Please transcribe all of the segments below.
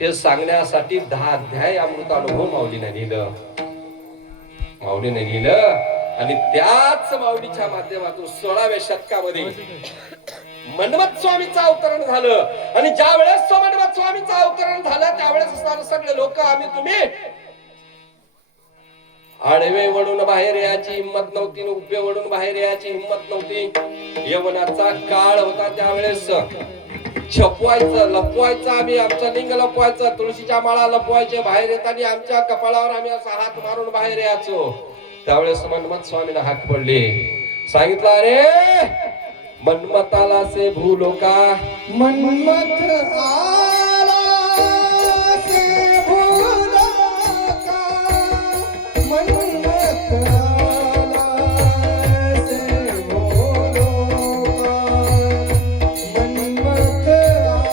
हे सांगण्यासाठी 10 अध्याय अमृतानुभव माऊलीने लिहिलं. माऊलीने लिहिलं आणि त्याच माऊलीच्या माध्यमातून 16व्या शतकामध्ये मन्मथ स्वामीचं अवतरण झालं. आणि ज्या वेळेस मन्मथ स्वामीचं अवतरण झालं त्यावेळेस सगळे लोक आम्ही तुम्ही आडवे वळून बाहेर यायची हिंमत नव्हती, उभे वळून बाहेर यायची हिंमत नव्हती. यवनाचा काळ होता त्यावेळेस छपवायचं लपवायचं, आम्ही आमचं लिंग लपवायचं, तुळशीच्या माळा लपवायचे, बाहेर येताना आमच्या कपाळावर आम्ही असा हात मारून बाहेर यायचो. त्यावेळेस मन्मथ स्वामीला हाक पडली, सांगितलं अरे मन्मथाला से भूलो का, मन्मथ आला से भूलो का, मन्मथ आला से भूलो का, मन्मथ आला से भूलो का, मन्मथ आला से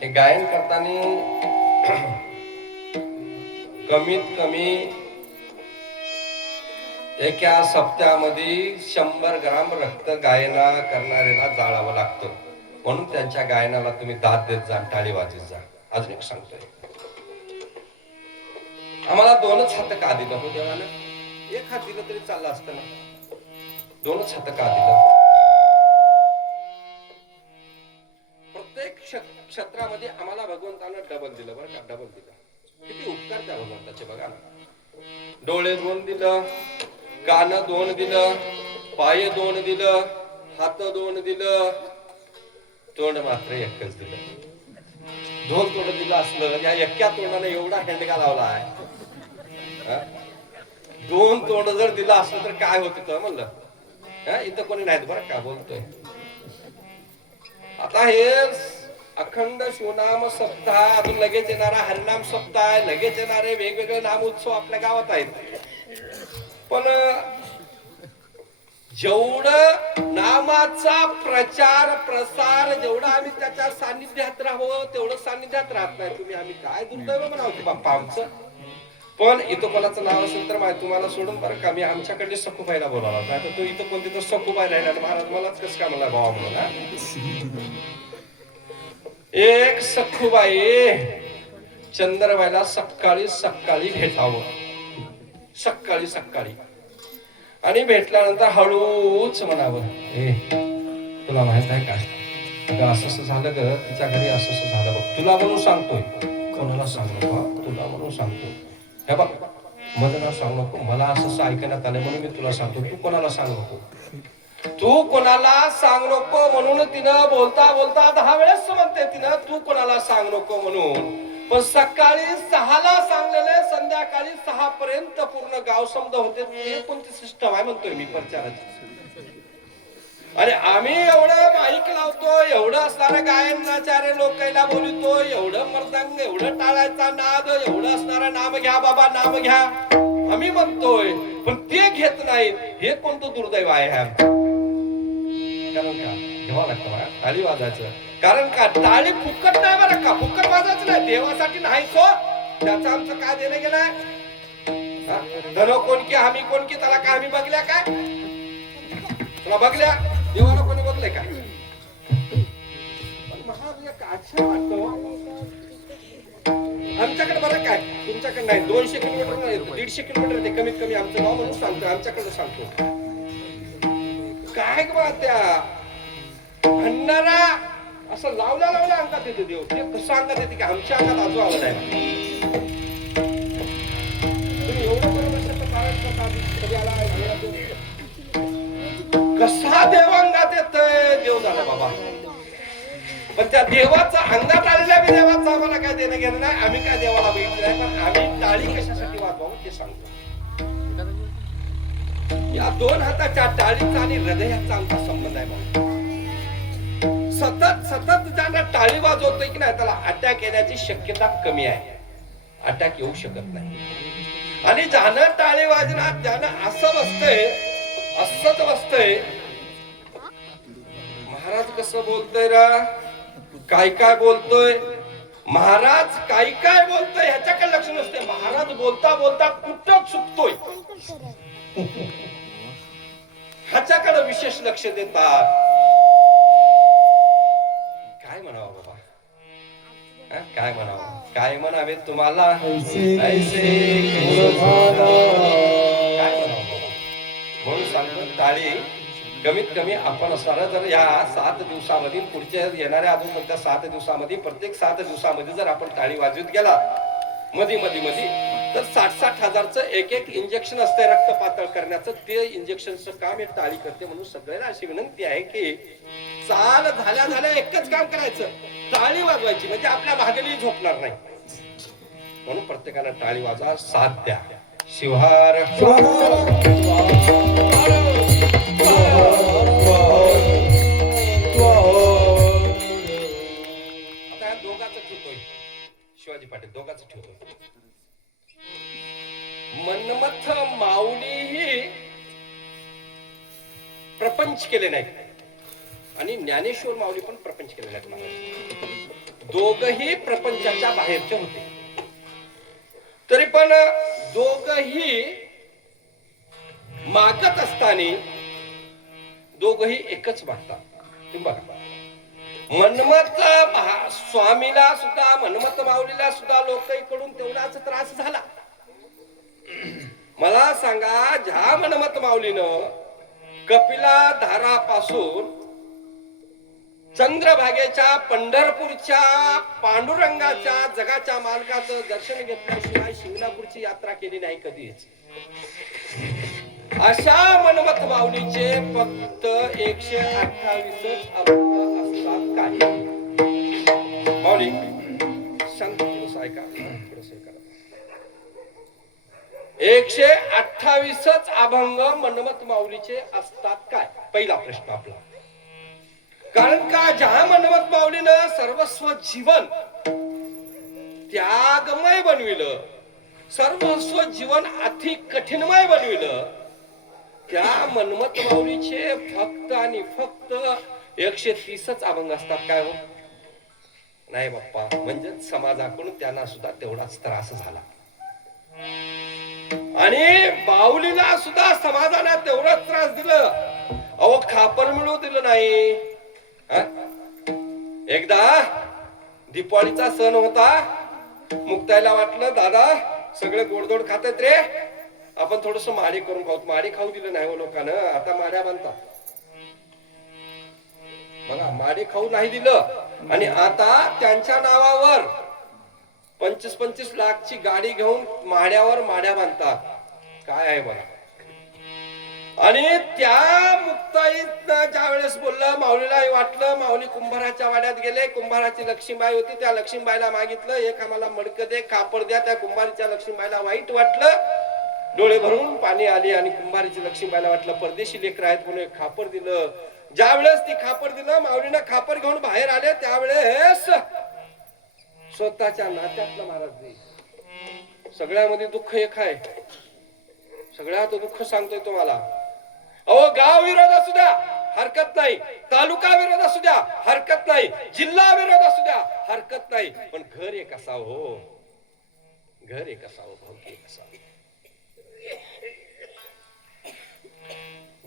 हे गायन करताना कमीत कमी एका सप्त्यामध्ये 100 ग्राम रक्त गायना करणाऱ्याला जाळावं लागतं. म्हणून त्यांच्या गायनाला तुम्ही दाद देत जा, टाळी वाजत जा. अजून एक सांगतोय, आम्हाला 2च हात का दिलं हो देवानं? 1 हात दिलं तरी चाललं असतं ना. 2च हात का दिलं? प्रत्येक क्षेत्रामध्ये आम्हाला भगवंतानं डबल दिलं बरं का, डबल दिलं. किती उपकार त्या भगवंताचे बघा ना. डोळे 2 दिलं, कान 2 दिलं, पाय 2 दिलं, हात 2 दिलं, तोंड मात्र 1च दिलं. 2 तोंड दिलं असलं, या एका तोंडाने एवढा हेंडगा लावला आहे. 2 तोंड जर दिलं असलं तर काय होत होतं म्हणलं. इथं कोणी नाहीत बरं का बोलतोय. आता हे अखंड शिवनाम सप्ताह, अजून लगेच येणारा हरिनाम सप्ताह, लगेच येणारे वेगवेगळे नाम उत्सव आपल्या गावात आहेत. पण जेवढं नामाचा प्रचार प्रसार जेवढं आम्ही त्याच्या सान्निध्यात राहावं तेवढं सान्निध्यात राहत नाही तुम्ही. आम्ही काय दुर्दैव म्हणावं बाप्पा आमचं. पण इथं कोणाचं नाव असेल तर तुम्हाला सोडून बरं का मी आमच्याकडे सखूबाईला बोलावला होता. आता तो इथं कोणती तर सखूबाई राहिला तर महाराज मलाच कसं काय मला भावा म्हणून हा? एक सखूबाई चंद्रबाईला सकाळी सकाळी भेटावं, सकाळी सकाळी, आणि भेटल्यानंतर हळूच म्हणावं, ए तुला माहित आहे का अगं असं असं झालं ग, तिच्या घरी असं असं झालं बघ, तुला म्हणून सांगतोय, कोणाला सांगू नको, तुला म्हणून सांगतो, हे बघ मला सांगू नको, मला असं असं ऐकण्यात आलं म्हणून मी तुला सांगतो, तू कोणाला सांगू नको, तू कोणाला सांग नको म्हणून तिनं बोलता बोलता 10 वेळेस म्हणते तिनं तू कोणाला सांग नको म्हणून. पण सकाळी 6ला सांगलेले संध्याकाळी 6 पर्यंत पूर्ण गाव समज होते. ते कोणती सिस्टम आहे म्हणतोय मी प्रचाराची. आणि आम्ही एवढं माईक लावतो, एवढं असणारं गायनाचार्य लोकांना बोलतो, एवढं मर्दांग, एवढं टाळायचा नाद, एवढं असणारं नाम घ्या बाबा नाम घ्या आम्ही म्हणतोय, पण ते घेत नाहीत. हे कोणतं दुर्दैव आहे. कारण का घ्यावं लागतं बघा टाळी वाजायचं. कारण का टाळी फुकट नाही बरं का, फुकट वाजायचं नाही, देवासाठी नाही तो. त्याचं आमचं काय देणं गेलंय. धन कोण की आम्ही कोण की, त्याला काय आम्ही बघल्या काय, तुला बघल्या देवाला कोणी बघलंय का. अच्छा वाटतो आमच्याकडे बरं काय, तुमच्याकडे नाही. 200 किलोमीटर नाही, 150 किलोमीटर ते कमीत कमी आमचं गाव म्हणून सांगतो, आमच्याकडे सांगतो. काय बा त्या म्हणणारा असं लावल्या लावल्या अंगात येतो देव. ते कसं अंगात येते की आमच्या अंगात आजू आवाज आहे. तुम्ही एवढं बरोबर कसा देव अंगात येतोय, देव झाला बाबा. पण त्या देवाचा अंगात आलेल्या देवाचा आम्हाला काय देणं घेणं नाही. आम्ही काय देवाला बघितलं नाही, पण आम्ही टाळी कशासाठी वाजवावं ते सांगतो. या 2 हाताच्या टाळीचा आणि हृदयाचा आमचा संबंध आहे बाबा. सतत सतत ज्यांना टाळी वाजवतोय की नाही त्याला अटॅक येण्याची शक्यता कमी आहे. अटॅक येऊ शकत नाही. आणि ज्यानं टाळी वाजणार त्यानं असं बसतंय, असंच बसतंय. महाराज कसं बोलतोय रा, काय काय बोलतोय महाराज, काय काय बोलतोय ह्याच्याकडे लक्ष नसते. महाराज बोलता बोलता कुठं चुकतोय ह्याच्याकडे विशेष लक्ष देतात. काय म्हणावं बाबा, काय म्हणावं, काय म्हणावे तुम्हाला, काय म्हणावं बाबा. म्हणून सांगतो टाळी कमीत कमी आपण असणार. जर या 7 दिवसामध्ये पुढच्या येणाऱ्या अजून कोणत्या 7 दिवसामध्ये प्रत्येक 7 दिवसामध्ये जर आपण टाळी वाजवत गेला मधी तर 60-60 हजारचं एक इंजेक्शन असतंय रक्त पातळ करण्याचं. ते इंजेक्शनचं काम हे टाळी करते. म्हणून सगळ्यांना अशी विनंती आहे की चाल झाल्या एकच काम करायचं, टाळी वाजवायची, म्हणजे आपल्या भागली झोपणार नाही. म्हणून प्रत्येकाला टाळी वाजवा, साथ द्या. शिवहार आता दोघांचं ठेवतोय, शिवाजी पाटील दोघांचं ठेवतोय. मन्मथ माऊलीही प्रपंच केले नाहीत आणि ज्ञानेश्वर माऊली पण प्रपंच केले नाहीत महाराज. दोघही प्रपंचाच्या बाहेरचे होते. तरी पण दोघही मागत असताना दोघही एकच मागतात. तुम्ही बघा मन्मथ स्वामीला सुद्धा, मन्मथ माऊलीला सुद्धा लोकांकडून तेवढाच त्रास झाला. मला सांगा, ज्या मन्मथ माऊलीनं कपिला धारापासून चंद्रभागेच्या पंढरपूरच्या पांडुरंगाच्या जगाच्या मालकाचं दर्शन घेतल्याशिवाय शिंगणापूरची यात्रा केली नाही कधीच. अशा मन्मथ माऊलीचे फक्त 128 अभंग असतात. काय माऊली सांगतो थोडंसं ऐका, थोडंसं ऐका. 128 अभंग मन्मथ माऊलीचे असतात काय, पहिला प्रश्न आपला. कारण का ज्या मन्मथ माऊलीनं सर्वस्व जीवन त्यागमय बनविलं, सर्वस्व जीवन अति कठीणमय बनविलं, त्या मन्मथ माऊलीचे फक्त आणि फक्त 130च अभंग असतात. काय हो नाही बाप्पा, म्हणजे समाजाकडून त्यांना सुद्धा तेवढाच त्रास झाला. आणि बाहुलीला सुद्धा समाजाने तेवढाच त्रास दिलं. अहो खापर मिळू दिलं नाही. हा? एकदा दिपावलीचा सण होता. मुक्ताईला वाटलं दादा सगळे गोडधोड खातात रे, आपण थोडस माडी करून खाऊ. माडी खाऊ दिलं नाही हो लोकांना. आता माड्या बांधतात बघा, माडी खाऊ नाही दिलं. आणि आता त्यांच्या नावावर 25-25 लाखची गाडी घेऊन माड्यावर माड्या बांधतात. काय आहे बघा. आणि त्या मुक्ताईनं ज्या वेळेस बोललं, माऊलीला वाटलं. माऊली कुंभाराच्या वाड्यात गेले. कुंभाराची लक्ष्मीबाई होती. त्या लक्ष्मीबाईला मागितलं एक आम्हाला मडकं दे, कापड द्या. त्या कुंभारीच्या लक्ष्मीबाईला वाईट वाटलं. डोळे भरून पाणी आले. आणि कुंभारीची लक्ष्मीबाईला वाटलं परदेशी लेकर आहेत म्हणून एक खापर दिलं. ज्या वेळेस ती खापर दिलं, माऊलीनं खापर घेऊन बाहेर आले. त्यावेळेस स्वतःच्या नात्यातलं महाराज सगळ्यामध्ये दुःख एक आहे. सगळ्यात दुःख सांगतोय तुम्हाला. अहो गाव विरोध असू द्या हरकत नाही, तालुका विरोध असू द्या हरकत नाही, जिल्हा विरोध असू द्या हरकत नाही, पण घर एक असावं. हो घर एक असावं, भावकी एक असावं.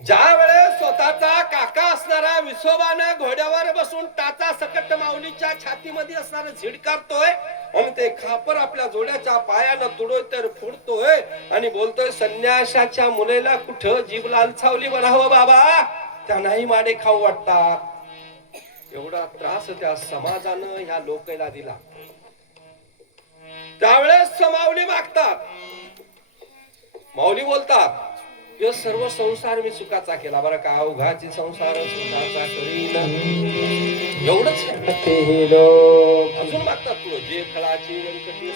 ज्या वेळेस स्वतःचा काका असणारा विसोबानं घोड्यावर बसून टाचा सकट माऊलीच्या छातीमध्ये असणारा झिडकारतोय आणि ते खापर आपल्या जोड्याच्या पायानं तुडवतोय, फुडतोय आणि बोलतोय संन्याशाच्या मुलेला कुठं जीभ लालचावली म्हणावं बाबा, त्यांनाही माडे खाऊ वाटतात. एवढा त्रास त्या समाजानं ह्या लोकांना दिला. त्यावेळेस माऊली मागतात, माऊली बोलतात हे सर्व संसार मी सुखाचा केला बरं का, अवघाची संसार सुखाचा करीन. एवढंच अजून मागतात पुढे जे फळाची व्यंकटी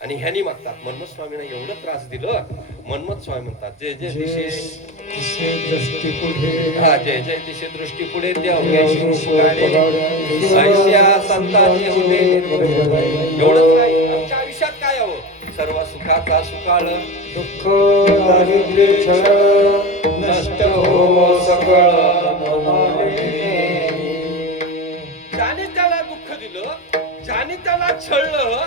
आणि ह्यानी मागतात. मनमत स्वामींना एवढं त्रास दिलं. मनमत स्वामी म्हणतात जय जय दिशे हा जय जय दिशे दृष्टी पुढे एवढंच नाही. आमच्या आयुष्यात काय हवं, सर्व सुखाचा सुकाळ दुःख दारिद्र्य नष्ट हो सकळ. ज्याने त्याला दुःख दिलं, ज्याने त्याला छळलं,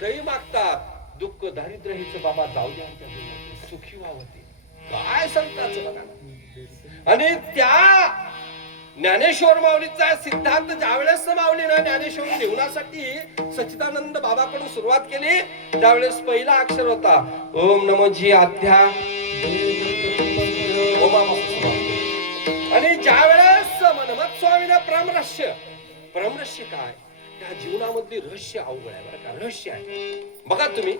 तेही मागतात दुःख दारिद्र्य हिचं बाबा जाऊ द्या, आमच्या जीवनात सुखी व्हावं. ते काय सांगतात बघा. आणि त्या ज्ञानेश्वर माऊलीचा सिद्धांत ज्यावेळेस माऊलीनं ज्ञानेश्वर लिहण्यासाठी सच्चिदानंद बाबाकडून सुरुवात केली, त्यावेळेस पहिला अक्षर होता ओम नमो जी आध्या. आणि ज्यावेळेस मनमत स्वामीनं परमरहस्य, परमरहस्य काय त्या जीवनामधली रहस्य अवघड आहे बरं का, रहस्य आहे. बघा तुम्ही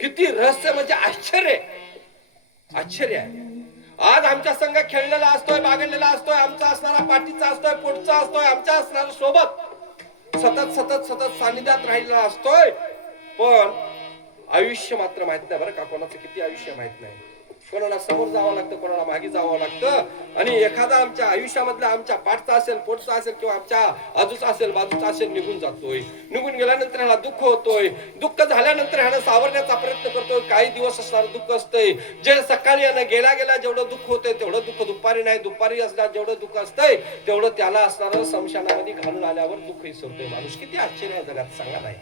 किती रहस्य म्हणजे आश्चर्य, आश्चर्य आहे. आज आमच्या संघ खेळलेला असतोय, बागडलेला असतोय, आमचा असणारा पाठीचा असतोय, पोटचा असतोय, आमच्या असणारा सोबत सतत सतत सतत सानिध्यात राहिलेला असतोय, पण आयुष्य मात्र माहित नाही बरं का. कोणाचं किती आयुष्य माहित नाही. कोणाला समोर जावं लागतं, कोणाला मागे जावं लागतं. आणि एखादा आमच्या आयुष्यामधला आमच्या पाठचा असेल, पोटचा असेल किंवा आमच्या आजूचा असेल, बाजूचा असेल, निघून जातोय. निघून गेल्यानंतर ह्याला दुःख होतोय. दुःख झाल्यानंतर ह्याला सावरण्याचा प्रयत्न करतोय. काही दिवस असणार दुःख असतंय. जे सकाळी यानं गेल्या गेल्या जेवढं दुःख होतंय तेवढं दुःख दुपारी नाही. दुपारी असणार जेवढं दुःख असतंय तेवढं त्याला असणार समशानामध्ये घालून आल्यावर दुःख विसरतोय माणूस. किती आश्चर्य आहे जगात सांगा नाही.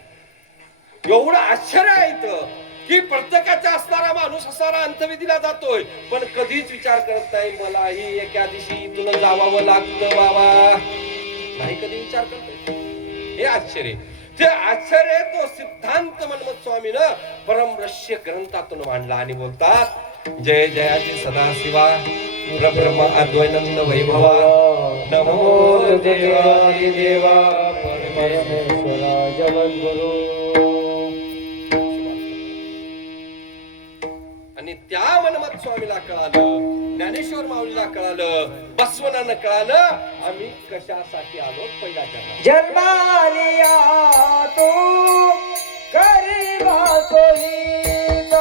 एवढं आश्चर्य आहे इथं की प्रत्येकाचा असणारा माणूस असणारा अंत्यविधीला जातोय, पण कधीच विचार करत नाही मलाही एका दिवशी इथून जावावं लागतं बाबा, नाही कधी विचार करतोय. हे आश्चर्य, ते आश्चर्य तो सिद्धांत मनमत स्वामीनं परमरहस्य ग्रंथातून मांडला. आणि बोलतात जय जयाची सदाशिवा परब्रह्म अद्वैनंद वैभवा नमो देवाय देवा परमेश्वरा जगद्गुरु. आणि त्या मनमत स्वामीला कळालं, ज्ञानेश्वर माऊलीला कळालं, बसवनानं कळालं आम्ही कशासाठी आलो. पहिला जन्मालिया तू करी वासोहित,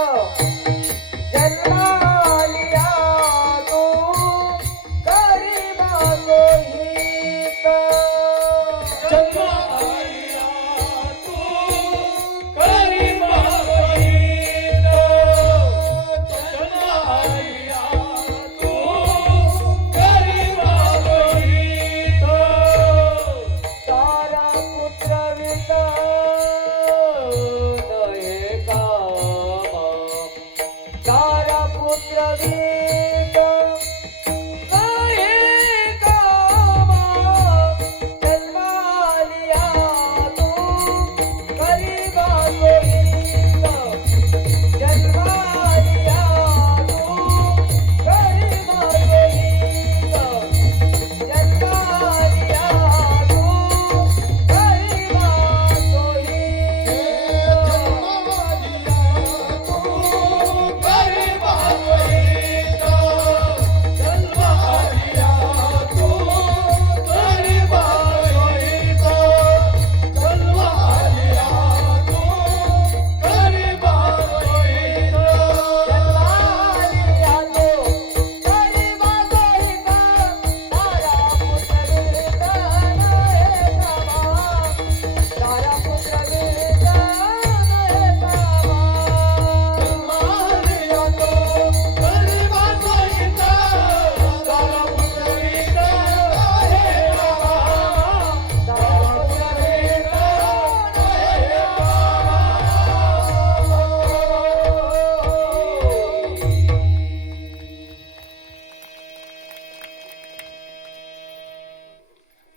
जन्मालिया तू करी वासोहित, जन्मालिया तू करी वासोहित, जन्मालिया तू करी वासोहित. तार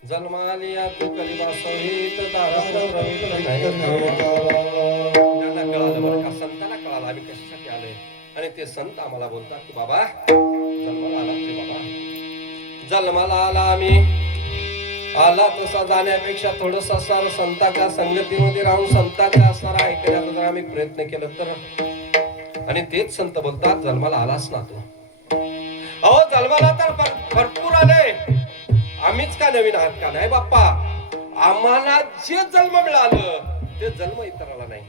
जन्मालिया तू करी वासवीत दारात प्रवित नाही. त्यांना कळालं बरं का, संतांना कळालं आम्ही कशासाठी आलोय. आणि ते संत आम्हाला बोलतात की बाबा जन्माला आला रे बाबा, जन्माला आला आम्ही, आला तसा जाण्यापेक्षा थोडस असणार संतांच्या संगतीमध्ये राहून संतांच्या असणारा ऐकण्याचा जर आम्ही प्रयत्न केला तर. आणि तेच संत बोलतात जन्माला आलाच ना तू. अहो जन्माला तर भरपूर आले, आम्हीच का नवीन आहात का? नाही बाप्पा, आम्हाला जे जन्म मिळालं ते जन्म इतराला नाही.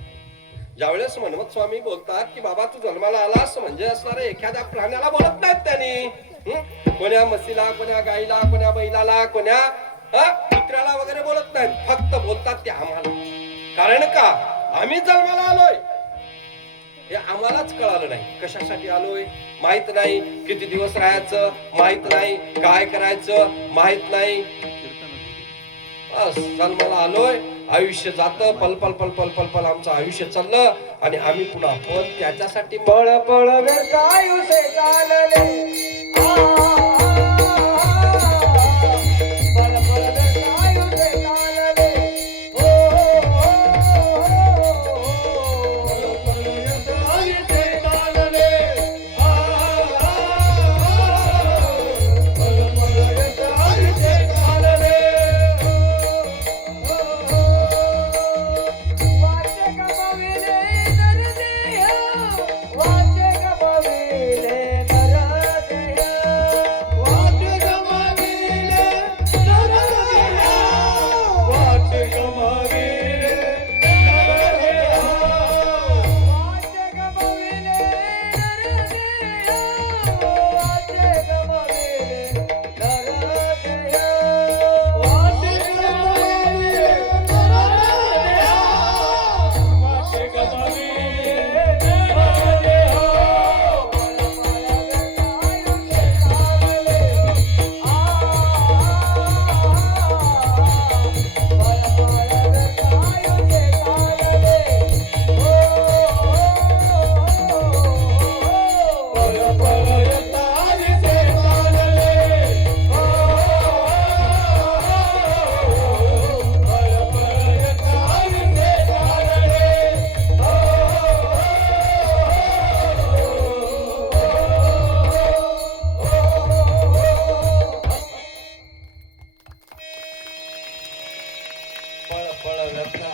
ज्यावेळेस मनमत स्वामी बोलतात की बाबा तू जन्माला आलास म्हणजे असणारे एखाद्या प्राण्याला बोलत नाहीत त्यांनी, कोण्या म्हशीला, कोण्या गाईला, कोण्या बैलाला, कोण्या कुत्र्याला वगैरे बोलत नाहीत. फक्त बोलतात ते आम्हाला. कारण का आम्ही जन्माला आलोय हे आम्हालाच कळालं नाही. कशासाठी आलोय माहित नाही, किती दिवस राहायचं माहित नाही, काय करायचं माहित नाही. बस जन्माला आलोय, आयुष्य जातं पल पल पल पल पल पल आमचं आयुष्य चाललं आणि आम्ही पुन्हा पण त्याच्यासाठी पळ पळ व्यर्थ आयुष्य चालले. पळ पळ व्यर्थ आयुष्य चालले.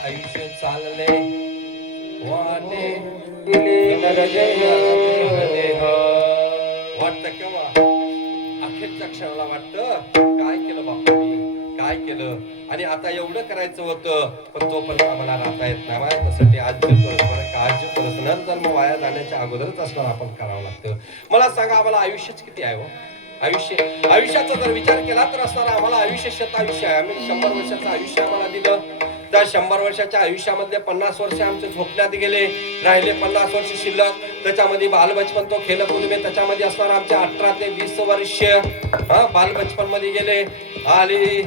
आयुष्य चालले वाटे वाटत केव्हा अखेरच्या क्षणाला वाटतं काय केलं बाप्पानी, काय केलं. आणि आता एवढं करायचं होतं पण तोपर्यंत आम्हाला राहता येत नाही. त्यासाठी आज नंतर मग वाया जाण्याच्या अगोदरच असणार आपण करावं लागतं. मला सांगा आम्हाला आयुष्यच किती आहे हो? आयुष्याचा जर विचार केला तर असणार आम्हाला आयुष्य शतायुष्य आहे. आम्ही 100 वर्षाचं आयुष्य आम्हाला दिलं. त्या 100 वर्षाच्या आयुष्यामध्ये 50 वर्ष आमचे झोपण्यात गेले, राहिले 50 वर्ष शिल्लक. त्याच्यामध्ये बालबचपन तो खेळ कुदमे, त्याच्यामध्ये असणार आमचे 18 ते 20 वर्ष बालबचपन मध्ये गेले. आली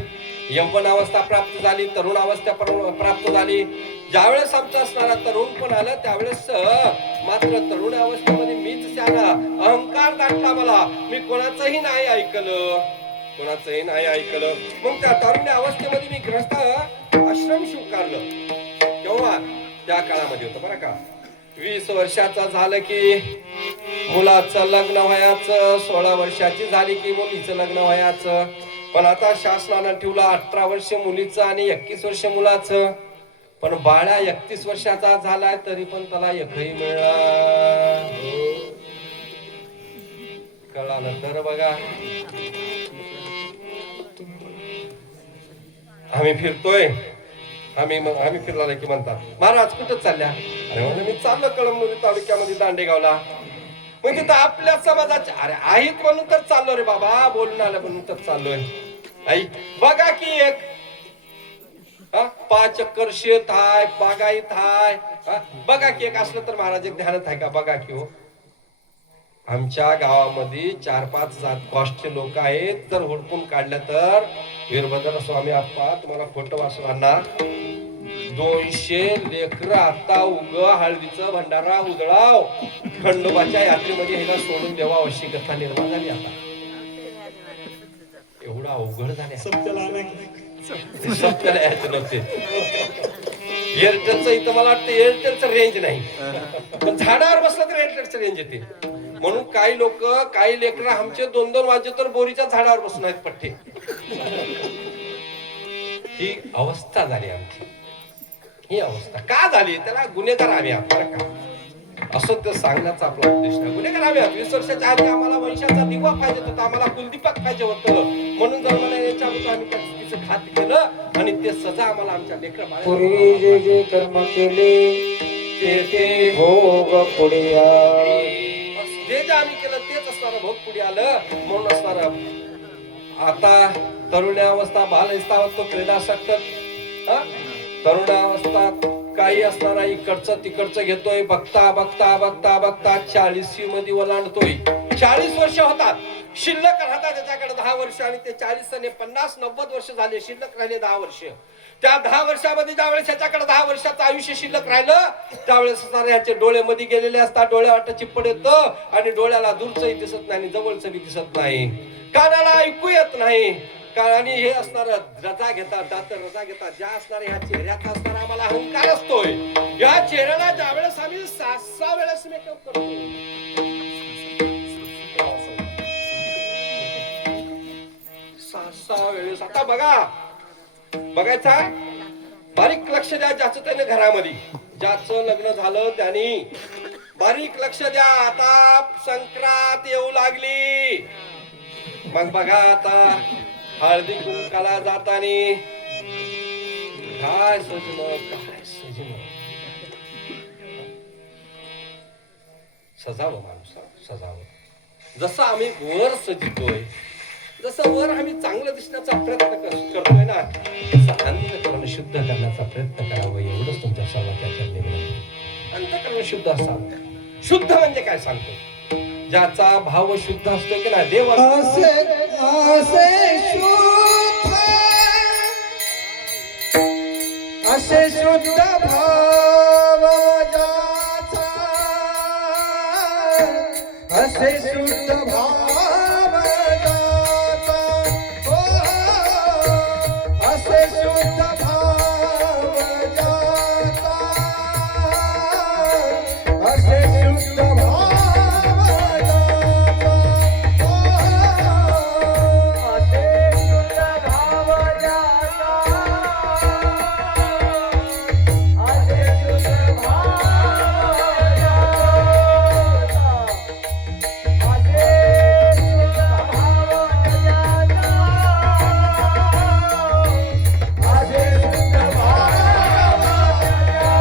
यौवन अवस्था प्राप्त झाली, तरुण अवस्था प्राप्त झाली. ज्यावेळेस आमचं असणारा तरुण पण आलं त्यावेळेस मात्र तरुण अवस्थेमध्ये मीच शहाणा, अहंकार दाटला मला. मी कोणाचंही नाही ऐकलं, कोणाचंही नाही ऐकलं. मग त्या तारुण्य अवस्थेमध्ये मी ग्रस्त आश्रम स्वीकारलं. तेव्हा त्या काळामध्ये होतं बरं का, 20 वर्षाचा झालं की मुलाचं लग्न व्हायचं, 16 वर्षाची झाली की मुलीचं लग्न व्हायचं. पण आता शासनानं ठेवलं 18 वर्ष मुलीचं आणि 21 वर्ष मुलाचं. पण बाळा 31 वर्षाचा झालाय तरी पण त्याला एकही मिळाला. कळालं तर बघा. आम्ही फिरतोय, आम्ही फिरला की म्हणतात महाराज कुठं चालल्या? अरे म्हणजे मी चाललो कळमनुरी तालुक्यामध्ये दांडेगावला. मग तिथं आपल्या समाजाचे अरे आहेत म्हणून तर चाललो रे बाबा, बोलून आलं म्हणून तर चाललोय. आई बघा की एक 5 एकर शेत हाय, बागायत हाय. बघा की एक असलं तर महाराज एक ध्यानात आहे का? बघा की हो, आमच्या गावामध्ये 4-5 जात कास्टचे लोक आहेत. जर हुडकून काढलं तर वीरभद्र स्वामी आप्पा तुम्हाला खोटं वाचणार ना, 200 लेकर आता उग हळदीचं भंडारा उजळाव खंडोबाच्या यात्रेमध्ये ह्याला सोडून देवा अशी कथा निर्माण झाली. आता एवढं अवघड झाले सत्याला आला की सत्याला यायचं नव्हते. एअरटेलचं इथं मला वाटतं एअरटेलचं रेंज नाही, पण झाडावर बसलं तर एअरटेलचं रेंज येते. म्हणून काही लोक काही लेकर आमचे 2-2 वाजे तर बोरीच्या झाडावर बसून आहेत पठ्ठे. ही अवस्था झाली आमची. ही अवस्था का झाली? त्याला गुन्हेगार आम्ही आहोत बरं का, असं ते सांगण्याचा आपला उद्देश नाही. गुन्हेगार आम्ही आहोत. 20 वर्षाच्या आधी आम्हाला वंशाचा दिवा पाहिजे होता, आम्हाला कुलदीपक पाहिजे होतं, म्हणून जन्माला याच्या अगोदर आम्ही त्या स्त्रीचं घात केलं आणि ते सजा आम्हाला आमच्या लेकरं पूर्वी जे जे कर्म केले ते भोग पुढे जे जे आम्ही केलं तेच असणार भोग पुढे आलं. म्हणून असणार आता तरुणावस्था बालस्थावत तो क्रीडासक्त, तरुणावस्थात काही असणारा इकडचं तिकडचं घेतोय, बघता बघता बघता बघता 40 मध्ये ओलांडतोय. 40 वर्ष होतात, शिल्लक राहतात त्याच्याकडे 10 वर्ष, आणि ते 40 ने 50-90 वर्ष झाले, शिल्लक राहिले 10 वर्ष. त्या 10 वर्षामध्ये ज्यावेळेस ह्याच्याकडे 10 वर्षाचं आयुष्य शिल्लक राहिलं त्यावेळेस ह्याचे डोळे मध्ये गेलेले असतात, डोळ्या वाट चिप्पड येतं आणि डोळ्याला दूरचंही दिसत नाही, जवळचं बी दिसत नाही, कानाला ऐकू येत नाही. आणि हे असणार रजा घेतात, दात रजा घेतात. ज्या असणार ह्या चेहऱ्याचा असणार आम्हाला अहंकार असतोय, या चेहऱ्याला ज्या वेळेस आम्ही 6 वेळेस मेकअप करतो, 6 वेळेस. आता बघा, बघायचा बारीक लक्ष द्या. ज्याचं त्याने घरामध्ये ज्याचं लग्न झालं त्यांनी बारीक लक्ष द्या. आता संक्रांत येऊ लागली, मग बघा आता हळदी कुंकाला जातानी काय सजलं, काय सजलं. सजावं माणूस, सजावं. जसं आम्ही वर सजितोय, जसं वर आम्ही चांगलं दिसण्याचा प्रयत्न करतोय ना, तसं अंतःकरण शुद्ध करण्याचा प्रयत्न करावं. एवढंच तुमच्या सर्वांच्या चरणी विनंती. अंतःकरण शुद्ध असावं. शुद्ध म्हणजे काय सांगतो? ज्याचा भाव शुद्ध असतोय की नाही, देव असे शुद्ध भाव ज्याचा, असे शुद्ध भाव ज्याचा, असे शुद्ध भाव ज्याचा, असे शुद्ध भाव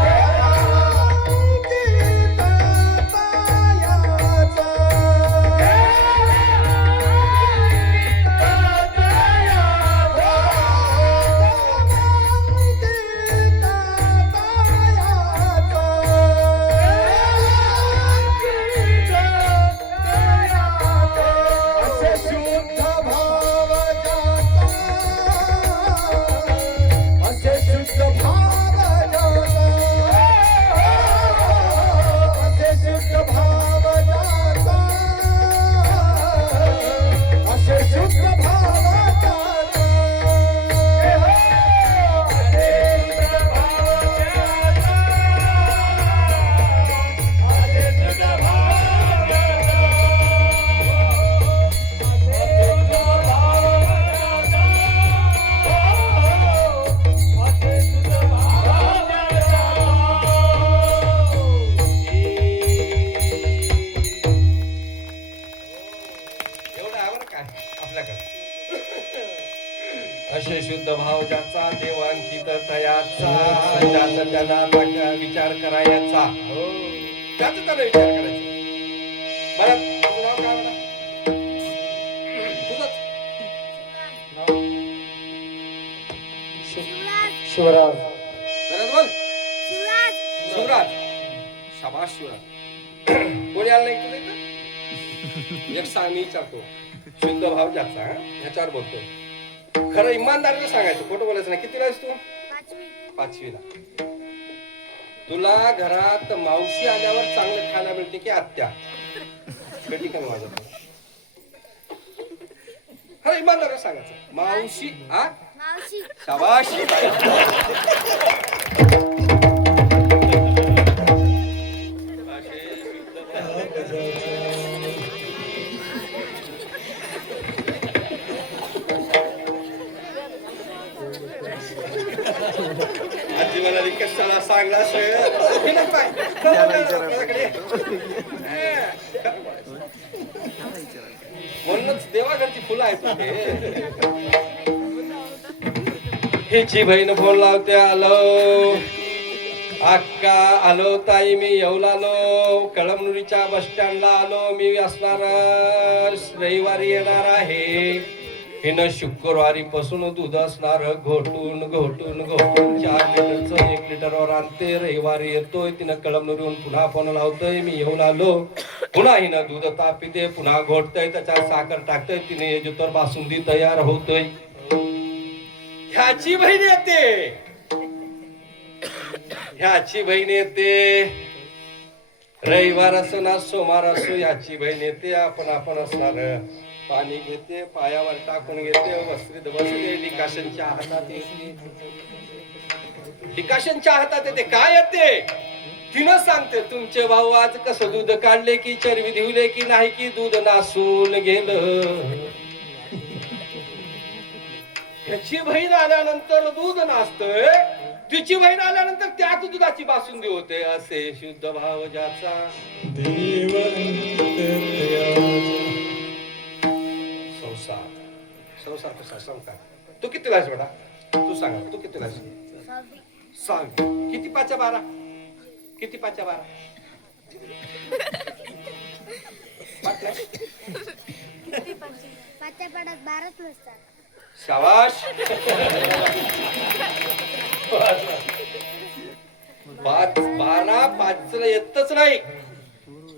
असे शुद्ध भाव ज्याचा देवांकित तयाचा, ज्याचा त्यांना विचार करायचा, त्याचा त्याला विचार करायचा. मला तुझं नाव काय म्हणा? तुझंच शिवराज. बरं बोल. शिवराज. शाबास शिवराज. कोणी आलं नाही तुला इथं? एक सांग, मी विचारतो. शुद्ध भाव ज्याचा, ह्याच्यावर बोलतो. खरं इमानदारीला सांगायचं, खोटं बोलायचं नाही. कितीला आहेस तू? 5वीला. तुला घरात मावशी आल्यावर चांगलं खायला मिळते की आत्या? पेटी कमी वाजत. खरं इमानदार सांगायचं मावशी हा मावशी शाबाश आजी म्हणाली कशाला सांगला म्हणूनच देवाघरची फुलं आहेत हिची बहीण फोन लावते आलो अक्का आलो ताई मी येऊ आलो कळमनुरीच्या बस स्टँडला आलो मी असणार रविवारी येणार आहे हिनं शुक्रवारी पासून दूध असणार घोटून घोटून घोटून 4 लिटरचं 1 लिटरवर आणते रविवारी येतोय तिनं कळमनुरीहून पुन्हा फोन लावतोय मी येऊन आलो पुन्हा हिनं दूध तापिते पुन्हा घोटतय त्याच्यात साखर टाकतय तिने येजोतर बासुंदी तयार होतोय ह्याची बहीण येते ह्याची बहीण येते रविवार असो ना सोमवार असो ह्याची बहीण येते आपण असणार पाणी घेते पायावर टाकून घेते वस्त्रीत बसते डिकाशनच्या हातात येते डिकाशनच्या हातात येते काय येते तिनं सांगते तुमचे भाऊ आज कसं दूध काढले की चरबी धुवले की नाही की दूध नासून गेलं त्याची बहीण आल्यानंतर दूध नासतंय तिची बहीण आल्यानंतर त्याच दुधाची बासुंदी होते असे शुद्ध भाव ज्याचा संसार कसा संसार तू किती लास बेटा तू सांग तू किती लास सांग किती 5/12 किती 5/12 पाच्या पडात 12च नसतात शाबाश 5/12 5 येतच नाही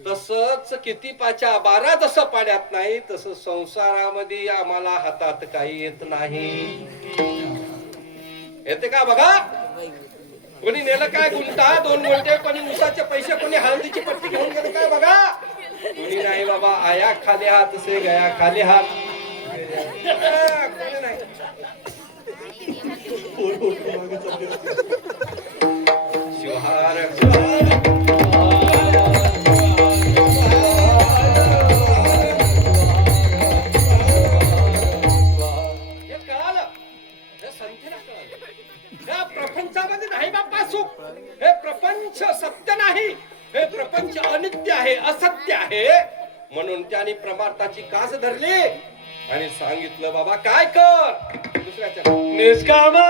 तसंच किती 5/12 जसं पाण्यात नाही तसं संसारामध्ये आम्हाला हातात काही येत नाही येते का बघा कोणी नेलं काय गुंटा 2 गुंठे कोणी उसाचे पैसे कोणी हळदीची पट्टी घेऊन गेलं काय बघा कोणी नाही बाबा आया खाली हात से गया खाली हात कोणी नाही शिवहार प्रपंचामध्ये नाही बाप्पा सुख हे प्रपंच सत्य नाही हे प्रपंच अनित्य आहे असत्य आहे म्हणून त्यांनी प्रमार्थाची कास धरली आणि सांगितलं बाबा काय कर दुसऱ्याच्या निष्कामा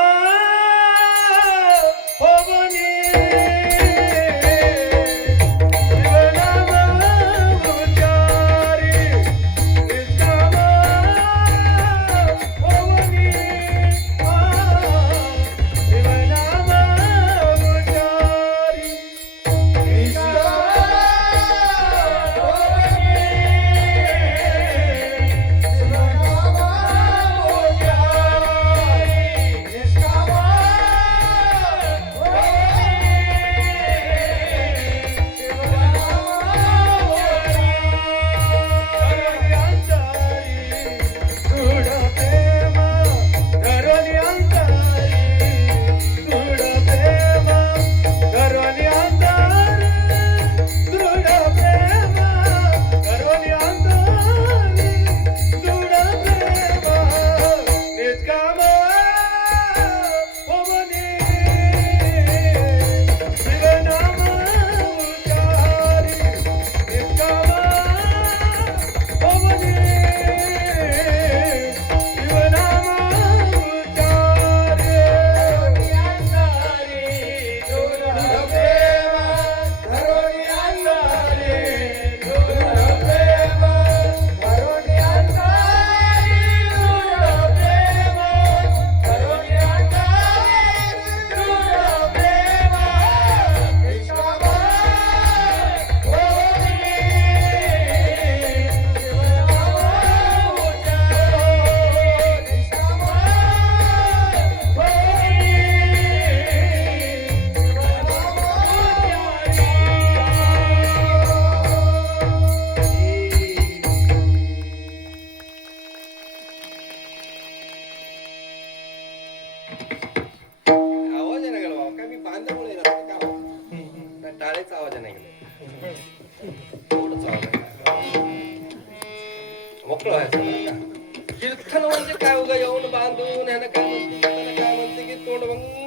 निष्काम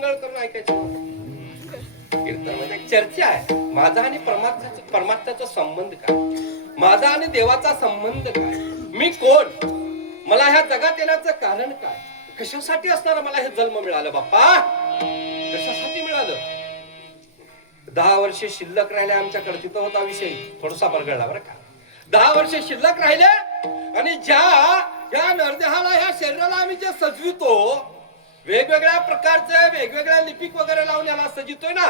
मंगळ करून ऐकायचं. कीर्तन म्हणजे चर्चा आहे. माझा आणि परमात्म्याचा संबंध काय, माझा आणि देवाचा संबंध काय, मी कोण, मला ह्या जगात येण्याचं कारण काय, कशासाठी असणार मला हे जन्म मिळालं बाप्पा, कशासाठी मिळालं. 10 वर्षे शिल्लक राहिले आमच्याकडे. तिथं होता विषय थोडासा बरगळला बरं का. 10 वर्षे शिल्लक राहिले आणि ज्या नरदेहाला ह्या शरीराला आम्ही जे सजवितो, वेगवेगळ्या प्रकारचे वेगवेगळ्या लिपिक वगैरे लावून याला सजितोय ना,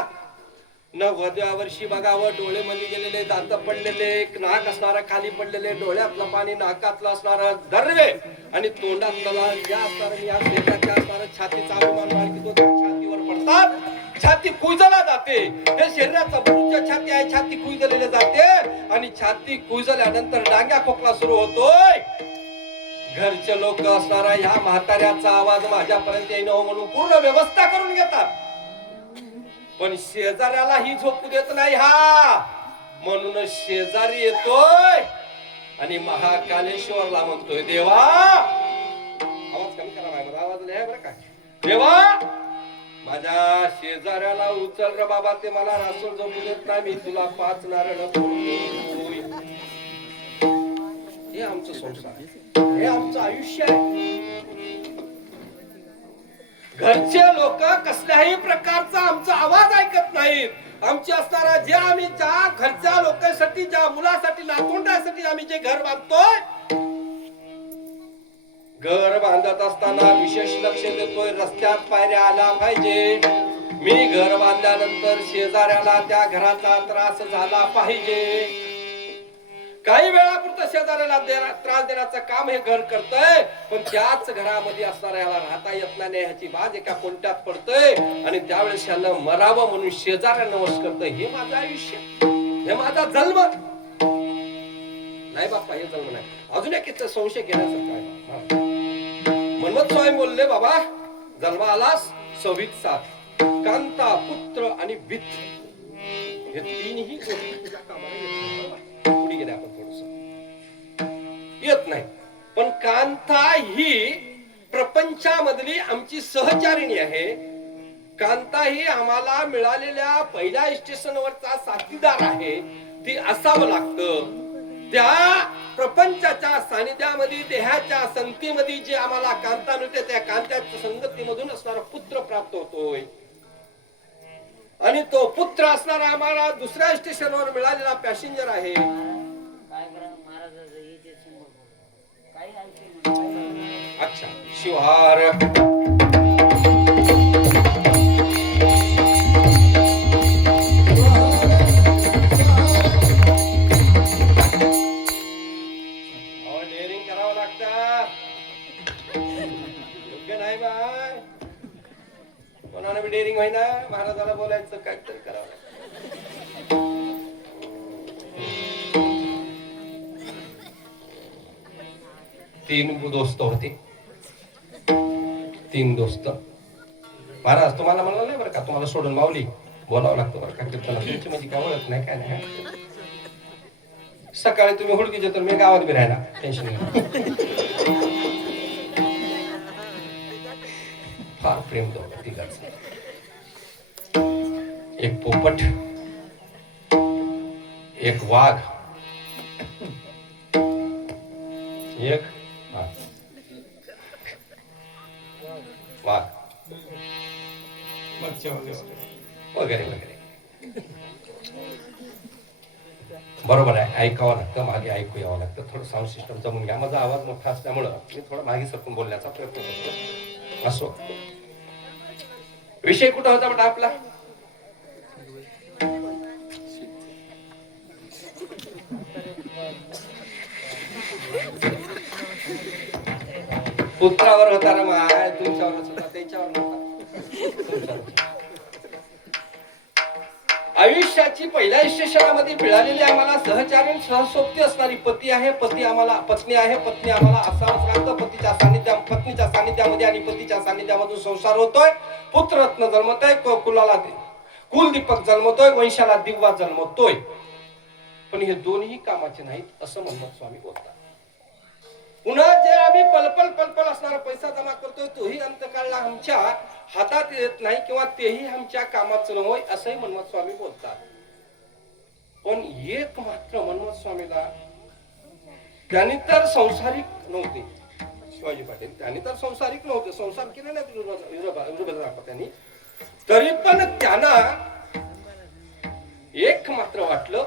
9व्या वर्षी बघावं डोळे मध्ये गेलेले, दात पडलेले, नाक असणारा खाली पडलेले, डोळ्यातलं पाणी नाकातलं असणारं दर्वे आणि तोंडातलं या असणारं या शरीराच्या असणारं छातीचा अभिमान बाळगितो, छातीवर पडतात, छाती कुजला जाते. हे शरीराचा बुरुज छाती आहे, छाती कुजलेली जाते आणि छाती कुजल्यानंतर डांग्या खोकला सुरू होतोय. घरचे लोक असणारा ह्या म्हाताऱ्याचा आवाज माझ्यापर्यंत येणं म्हणून पूर्ण व्यवस्था करून घेतात, पण शेजाऱ्याला ही झोपू देत नाही हा. म्हणून शेजारी येतोय आणि महाकालेश्वरला म्हणतोय, देवा आवाज कमी करा, माझा आवाज नाही बरं का, देवा माझ्या शेजाऱ्याला उचल रे बाबा, ते मला रासून झोपू देत नाही, मी तुला 5 नारळ फोडतोय. हे आमचं संसार, हे आमचं आयुष्य आहे. घरचे लोक कसल्याही प्रकारचा आमचा आवाज ऐकत नाहीत. आमची असणारा जे आम्ही ज्या घरच्या लोकांसाठी, ज्या मुलासाठी, नातवंडासाठी आम्ही जे घर बांधतोय, घर बांधत असताना विशेष लक्ष देतोय, रस्त्यात पायऱ्या आल्या पाहिजे. मी घर बांधल्यानंतर शेजाऱ्याला त्या घराचा त्रास झाला पाहिजे. काही वेळापुरतं शेजाऱ्याला त्रास देण्याचं काम हे घर करतंय, पण त्याच घरामध्ये असणाऱ्या याला राहता येत नाही, ह्याची बाज एका कोणत्यात पडतंय आणि त्यावेळेस याला मरावं म्हणून शेजाऱ्यांना वश करतंय. हे माझं आयुष्य, हे माझा जन्म नाही बाप्पा, हे जन्म नाही. अजून एक संशय घेण्यासारखं आहे. मनमत स्वामी बोलले, बाबा जन्म आलास 26 साथ, कांता, पुत्र आणि वित्त, हे 3ही गोष्टी तुझ्या कामाला येत. पुढे गेले आपण थोडस येत नाही, पण कांता ही प्रपंचामधली आमची सहचारिणी आहे. कांता ही आम्हाला मिळालेल्या पहिल्या स्टेशनवरचा साथीदार आहे. ती असावं लागतं. त्या प्रपंचाच्या सानिध्यामध्ये, देहाच्या संगतीमध्ये जे आम्हाला कांता मिळते, त्या कांताच्या संगतीमधून असणारा पुत्र प्राप्त होतोय आणि तो पुत्र असणारा आम्हाला दुसऱ्या स्टेशनवर मिळालेला पॅसेंजर आहे. अच्छा, शिवहार डेअरिंग करावं लागतं, योग्य नाही बाय. कोणाला बी डेअरिंग होईना, महाराजाला बोलायचं, काहीतरी करावं लागतं. 3 दोस्त होते. 3 दोस्त. महाराज तुम्हाला म्हणलं नाही बरं का, तुम्हाला सोडून माऊली बोलावं लागतं बरं का कीर्तनाला. तुमची म्हणजे काय ओळख नाही, काय नाही. सकाळी तुम्ही हुडकीचे तर मी गावात बी राहिला, टेन्शन नाही. फार प्रेम दोघं तिघांचं. एक पोपट, एक वाघ, एक वाघ वगैरे वगैरे. बरोबर आहे, ऐकावं लागतं, मागे ऐकू यावं लागतं. थोडं साऊंड सिस्टम जमून घ्या. माझा आवाज मोठा असल्यामुळं मी थोडं मागे सरकून बोलण्याचा प्रयत्न करतो. असो, विषय कुठं होता बेटा आपला? पुत्रावर होता रे माय, तुमच्यावरच होता, त्याच्यावर नव्हता. आयुष्याची पहिल्या स्टेशनामध्ये मिळालेली आम्हाला सहचारी सहसोबती असणारी पती आहे. पती आम्हाला पत्नी आहे. पत्नी आम्हाला असावंच लागतं. पत्नीच्या सानिध्यामध्ये आणि पतीच्या सानिध्यामधून संसार होतोय. पुत्ररत्न जन्मतोय, कुलाला कुलदीपक जन्मतोय, वंशाला दिव्या जन्मतोय. पण हे दोन्ही कामाचे नाहीत असं मनमत स्वामी बोलतात. पुन्हा जे आम्ही पलपल असणारा पैसा जमा करतोय तोही अंतकाळला आमच्या हातात येत नाही किंवा तेही आमच्या कामाचं होय असंही मनमथ स्वामी बोलतात. पण एक मात्र मनमथ स्वामीला, त्यांनी तर संसारिक नव्हते शिवाजी पाटील, त्यांनी तर संसारिक नव्हते, संसार केला नाही वीरभद्र त्यांनी, तरी पण त्यांना एक मात्र वाटलं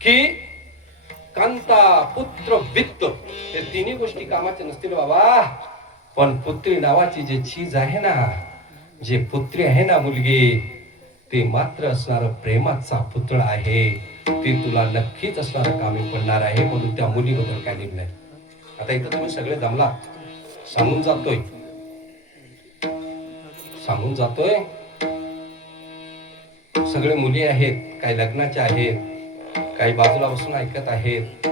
की कांता पुत्र वित्त हे तिन्ही गोष्टी कामाचे नसतील बाबा, पण पुत्री नावाची जे चीज आहे ना, जे पुत्री आहे ना मुलगी, ते मात्र असणार प्रेमाचा पुतळा आहे, ती तुला नक्कीच असणार कामी पडणार आहे. म्हणून त्या मुलीबद्दल काय निर्णय. आता इथं तुम्ही सगळे जमला, सांगून जातोय सगळे मुली आहेत, काही लग्नाच्या आहेत, काही बाजूला बसून ऐकत आहेत,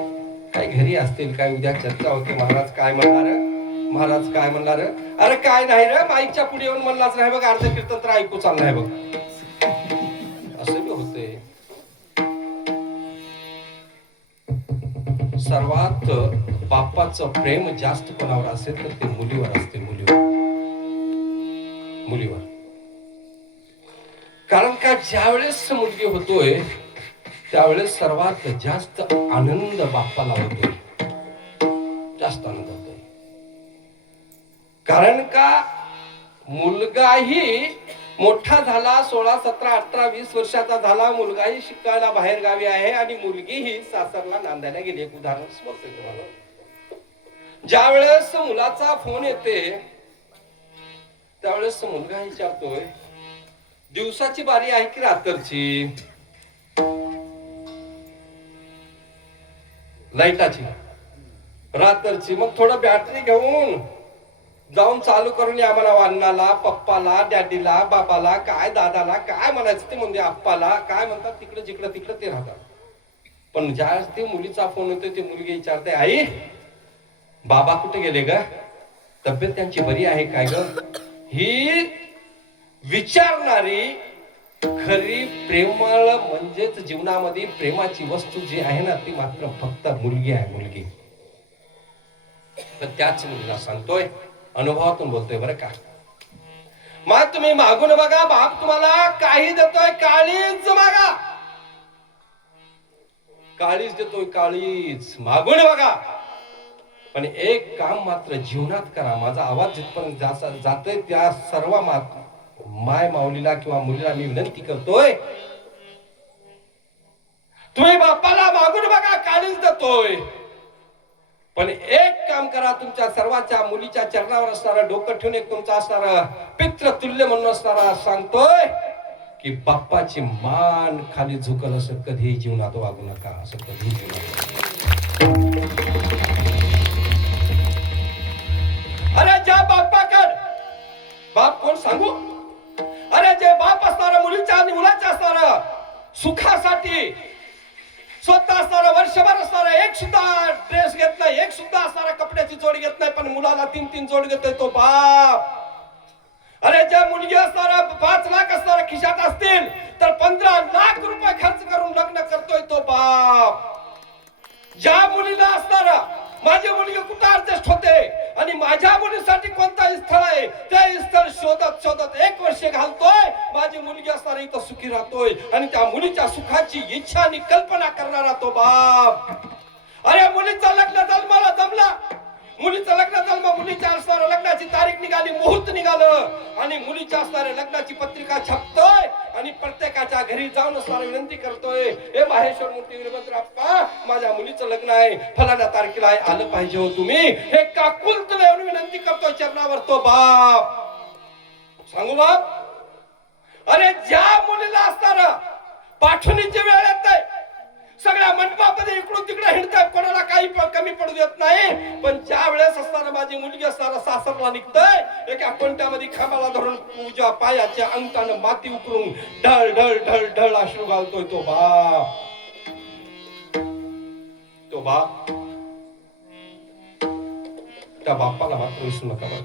काही घरी असतील, काही उद्या चर्चा होते, महाराज काय म्हणणार. अरे काय नाही रे, माईकच्या पुढे येऊन म्हणलाच नाही बघ, अर्ध कीर्तन तर ऐकू चालणार आहे बघ, असं बी होते. सर्वात बापाचं प्रेम जास्त कोणावर असेल तर ते मुलीवर असते, मुलीवर. कारण का ज्यावेळेस मुलगी होतोय त्यावेळेस सर्वात जास्त आनंद बाप्पाला होतोय, जास्त आनंद होतोय. कारण का मुलगाही मोठा झाला, 16, 17, 18, 20 वर्षाचा झाला, मुलगाही शिकायला बाहेर गावी आहे आणि मुलगीही सासरला नांदायला गेली. एक उदाहरण बोलतोय तुम्हाला. ज्या वेळेस मुलाचा फोन येते त्यावेळेस मुलगा विचारतोय, दिवसाची बारी आहे की रात्रची, लाईटाची, रात्रची. मग थोडं बॅटरी घेऊन जाऊन चालू करून या म्हणा, अण्णाला, पप्पाला, डॅडीला, बाबाला, काय दादाला काय म्हणायचं ते म्हणजे आप्पाला काय म्हणतात, तिकडं ते राहतात. पण ज्या ते मुलीचा फोन होतो ते मुलगी विचारते, आई बाबा कुठे गेले ग, तब्येत त्यांची बरी आहे काय ग. ही विचारणारी खरी प्रेमळ म्हणजेच जीवनामध्ये प्रेमाची वस्तू जी आहे ना, ती मात्र फक्त मुलगी आहे, मुलगी. तर त्याच मुलीला सांगतोय, अनुभवातून बोलतोय बरं का. मग तुम्ही मागून बघा, बाप तुम्हाला काही देतोय, काळीच मागा, काळीच देतोय, काळीच मागून बघा. पण एक काम मात्र जीवनात करा. माझा आवाज जिथपर्यंत जातोय त्या सर्व माय माऊलीला किंवा मुलीला मी विनंती करतोय, तुम्ही बापाला मागून बघा, काळीच देतोय. पण एक काम करा, तुमच्या सर्वांच्या मुलीच्या चरणावर असणारा डोकं ठेवून एक तुमचा असणारा पितृतुल्य म्हणून असणारा सांगतोय की बाप्पाची मान खाली झुकल असं कधी जीवनात वागू नका, असं कधी जीवनात. अरे ज्या बाप्पाकड, बाप कोण सांगू, अरे जे बाप असणारा मुलीच्या आणि मुलाच्या असणारा सुखासाठी स्वतः असणारा वर्षभर असणारा एक सुद्धा ड्रेस घेत नाही, एक सुद्धा असणारा कपड्याची जोड घेत नाही, पण मुलाला 3-3 जोड घेतोय तो बाप. अरे ज्या मुलगी असणारा 5 लाख असणारा खिशात असतील तर 15 लाख रुपये खर्च करून लग्न करतोय तो बाप. ज्या मुलीला असणारा माझी मुलगी कुठं ऍडजस्ट होते आणि माझ्या मुलीसाठी कोणता स्थळ आहे ते स्थळ शोधत 1 वर्ष घालतोय, माझी मुलगी असणारा इथं सुखी राहतोय आणि त्या मुलीच्या सुखाची इच्छा आणि कल्पना करणारा तो बाप. अरे मुलीचं लग्न जमला, मुलीचं लग्न जन्म, मुलीच्या असणाऱ्या लग्नाची तारीख निघाली, मुहूर्त निघालं आणि मुलीच्या असणाऱ्या लग्नाची पत्रिका छापतोय आणि प्रत्येकाच्या घरी जाऊन असणारी विनंती करतोय, हे माहेश्वर मूर्ती वीरभद्रप्पा माझ्या मुलीचं लग्न आहे, फलाण्या तारखेला आहे, आलं पाहिजे हो तुम्ही. हे काकुलतीने येऊन विनंती करतोय चरणावर तो बाप. सांगू बाप, अरे ज्या मुलीला असणारा पाठवणीची वेळ येते, सगळ्या मंडपामध्ये इकडून तिकडे हिंडतात, कोणाला काही कमी पडू देत नाही, पण ज्या वेळेस असणारा माझी मुलगी असणारा सासरला निघतंय, एका कोणत्यामध्ये खांबाला धरून पूजा पायाच्या अंगठानं माती उकरून ढळ ढळ ढळ ढळ अश्रू घालतोय तो बाप. तो बाप, त्या बापाला मात्र विसरू नका बरं.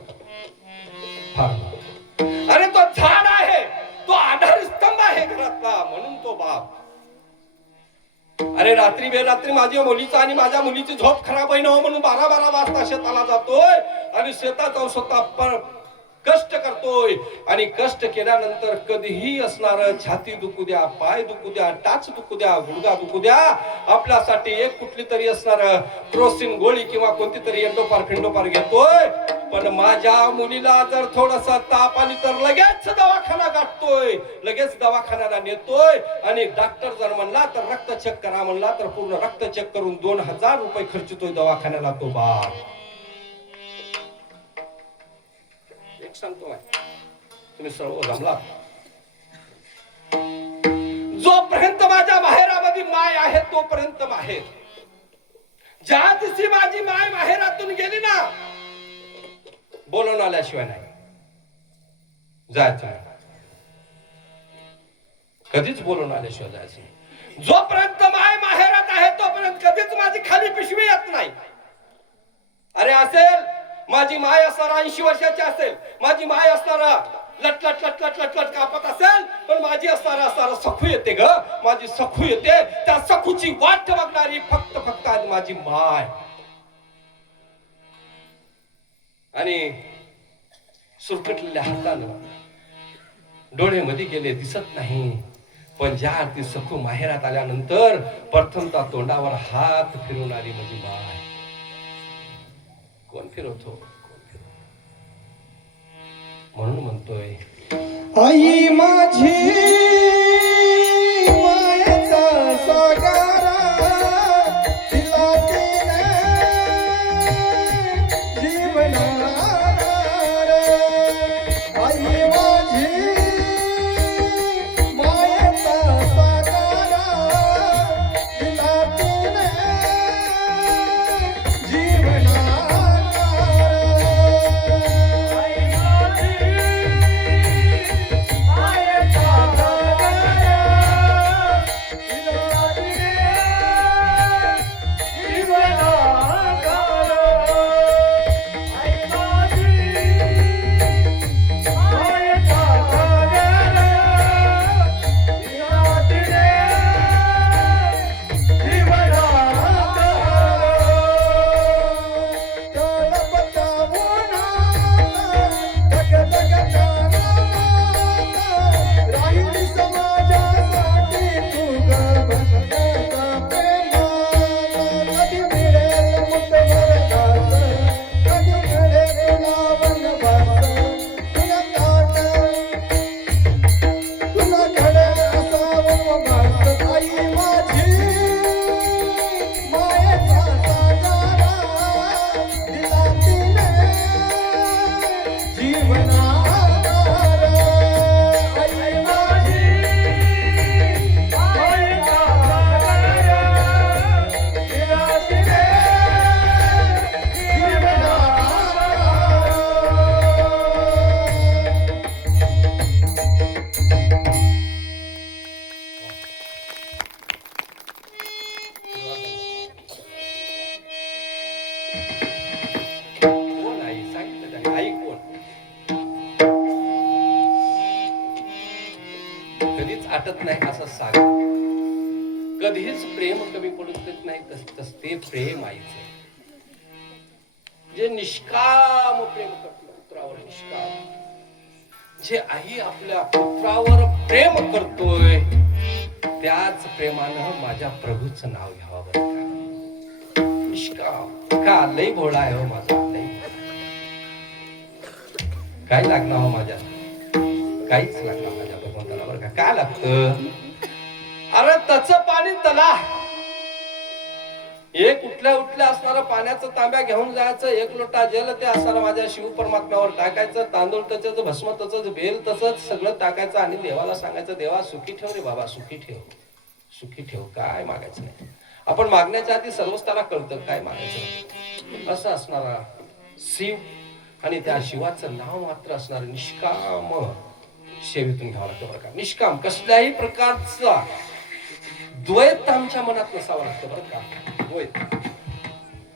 अरे तो झाड आहे, तो आधार स्तंभ आहे घरातला, म्हणून तो बाप. अरे रात्री बेरात्री माझ्या मुलीचा आणि माझ्या मुलीची झोप खराब आहे ना म्हणून 12-12 वाजता शेताला जातोय आणि शेतात जाऊन स्वतः कष्ट करतोय आणि कष्ट केल्यानंतर कधीही असणार छाती दुखू द्या, पाय दुखू द्या, टाच दुखू द्या, गुडघा दुखू द्या, आपल्यासाठी एक कुठली तरी असणार क्रोसिन गोळी किंवा कोणती तरी एंडोपार फिंडोपार घेतोय. पण माझ्या मुलीला जर थोडासा ताप आली तर लगेच दवाखाना गाठतोय, लगेच दवाखान्याला नेतोय आणि डॉक्टर जर म्हणला तर रक्त चेक करा म्हणला तर पूर्ण रक्त चेक करून 2000 रुपये खर्चतोय दवाखान्याला तो बाप. सांगतो तुम्ही सर्व जमला. जोपर्यंत माझ्या माहेरामध्ये माय आहे तोपर्यंत माहेर. ज्या दिवशी माझी माय माहेरातून गेली ना बोलवून आल्याशिवाय नाही जायचं नाही. कधीच बोलवून आल्याशिवाय जायचं नाही. जोपर्यंत माय माहेरात आहे तोपर्यंत कधीच माझी खाली पिशवी येत नाही. अरे असेल माझी माय असणारा 80 वर्षाची असेल, माझी माय असणारा लट लट लट लट लट लट कापत असेल, पण माझी असणारा सखू येते ग, माझी सखू येते. त्या सखूची वाट बघणारी फक्त आज माझी माय. आणि सुरकटलेल्या हातानं डोळे मध्ये गेले दिसत नाही, पण ज्या ती सखू माहेरात आल्यानंतर प्रथमता तोंडावर हात फिरवणारी माझी माय. कोण फिरवतो? म्हणून म्हणतोय आई माझी मायेचा सागरा तिला तिने जीवनार. आई माझी मायेचा सागरा तिला तिने जीवनार. आटत नाही असं सांग. कधीच प्रेम कमी पडू देत नाही. तस ते प्रेम आईचं जे निष्काम प्रेम करतो पुत्रावर, निष्काम जे आई आपल्या पुत्रावर प्रेम करतोय त्याच प्रेमानं माझ्या प्रभूचं नाव घ्यावं बरं का. निष्काम का लई भोळा आहे हो माझा, लई काय लागणार हो माझ्या, काहीच लागणार माझ्या भगवंताला बरं का. काय लागतं? अरे तच पाणी तला एक उठल्या असणारं पाण्याचं तांब्या घेऊन जायचं, एक लोटा जेल ते असणारं माझ्या शिव परमात्म्यावर टाकायचं, तांदूळ तसंच, भस्म तसंच, बेल तसंच सगळं टाकायचं आणि देवाला सांगायचं, देवा सुखी ठेव रे बाबा, सुखी ठेव, सुखी ठेव. काय मागायचं नाही. आपण मागण्याच्या आधी सर्वच त्याला कळतं काय मागायचं. असं असणारा शिव आणि त्या शिवाचं नाव मात्र असणार निष्काम सेवेतून घ्यावं लागतं बरं का. निष्काम कसल्याही प्रकारचा द्वैत आमच्या मनात नसावं लागतं बरं का. द्वैत,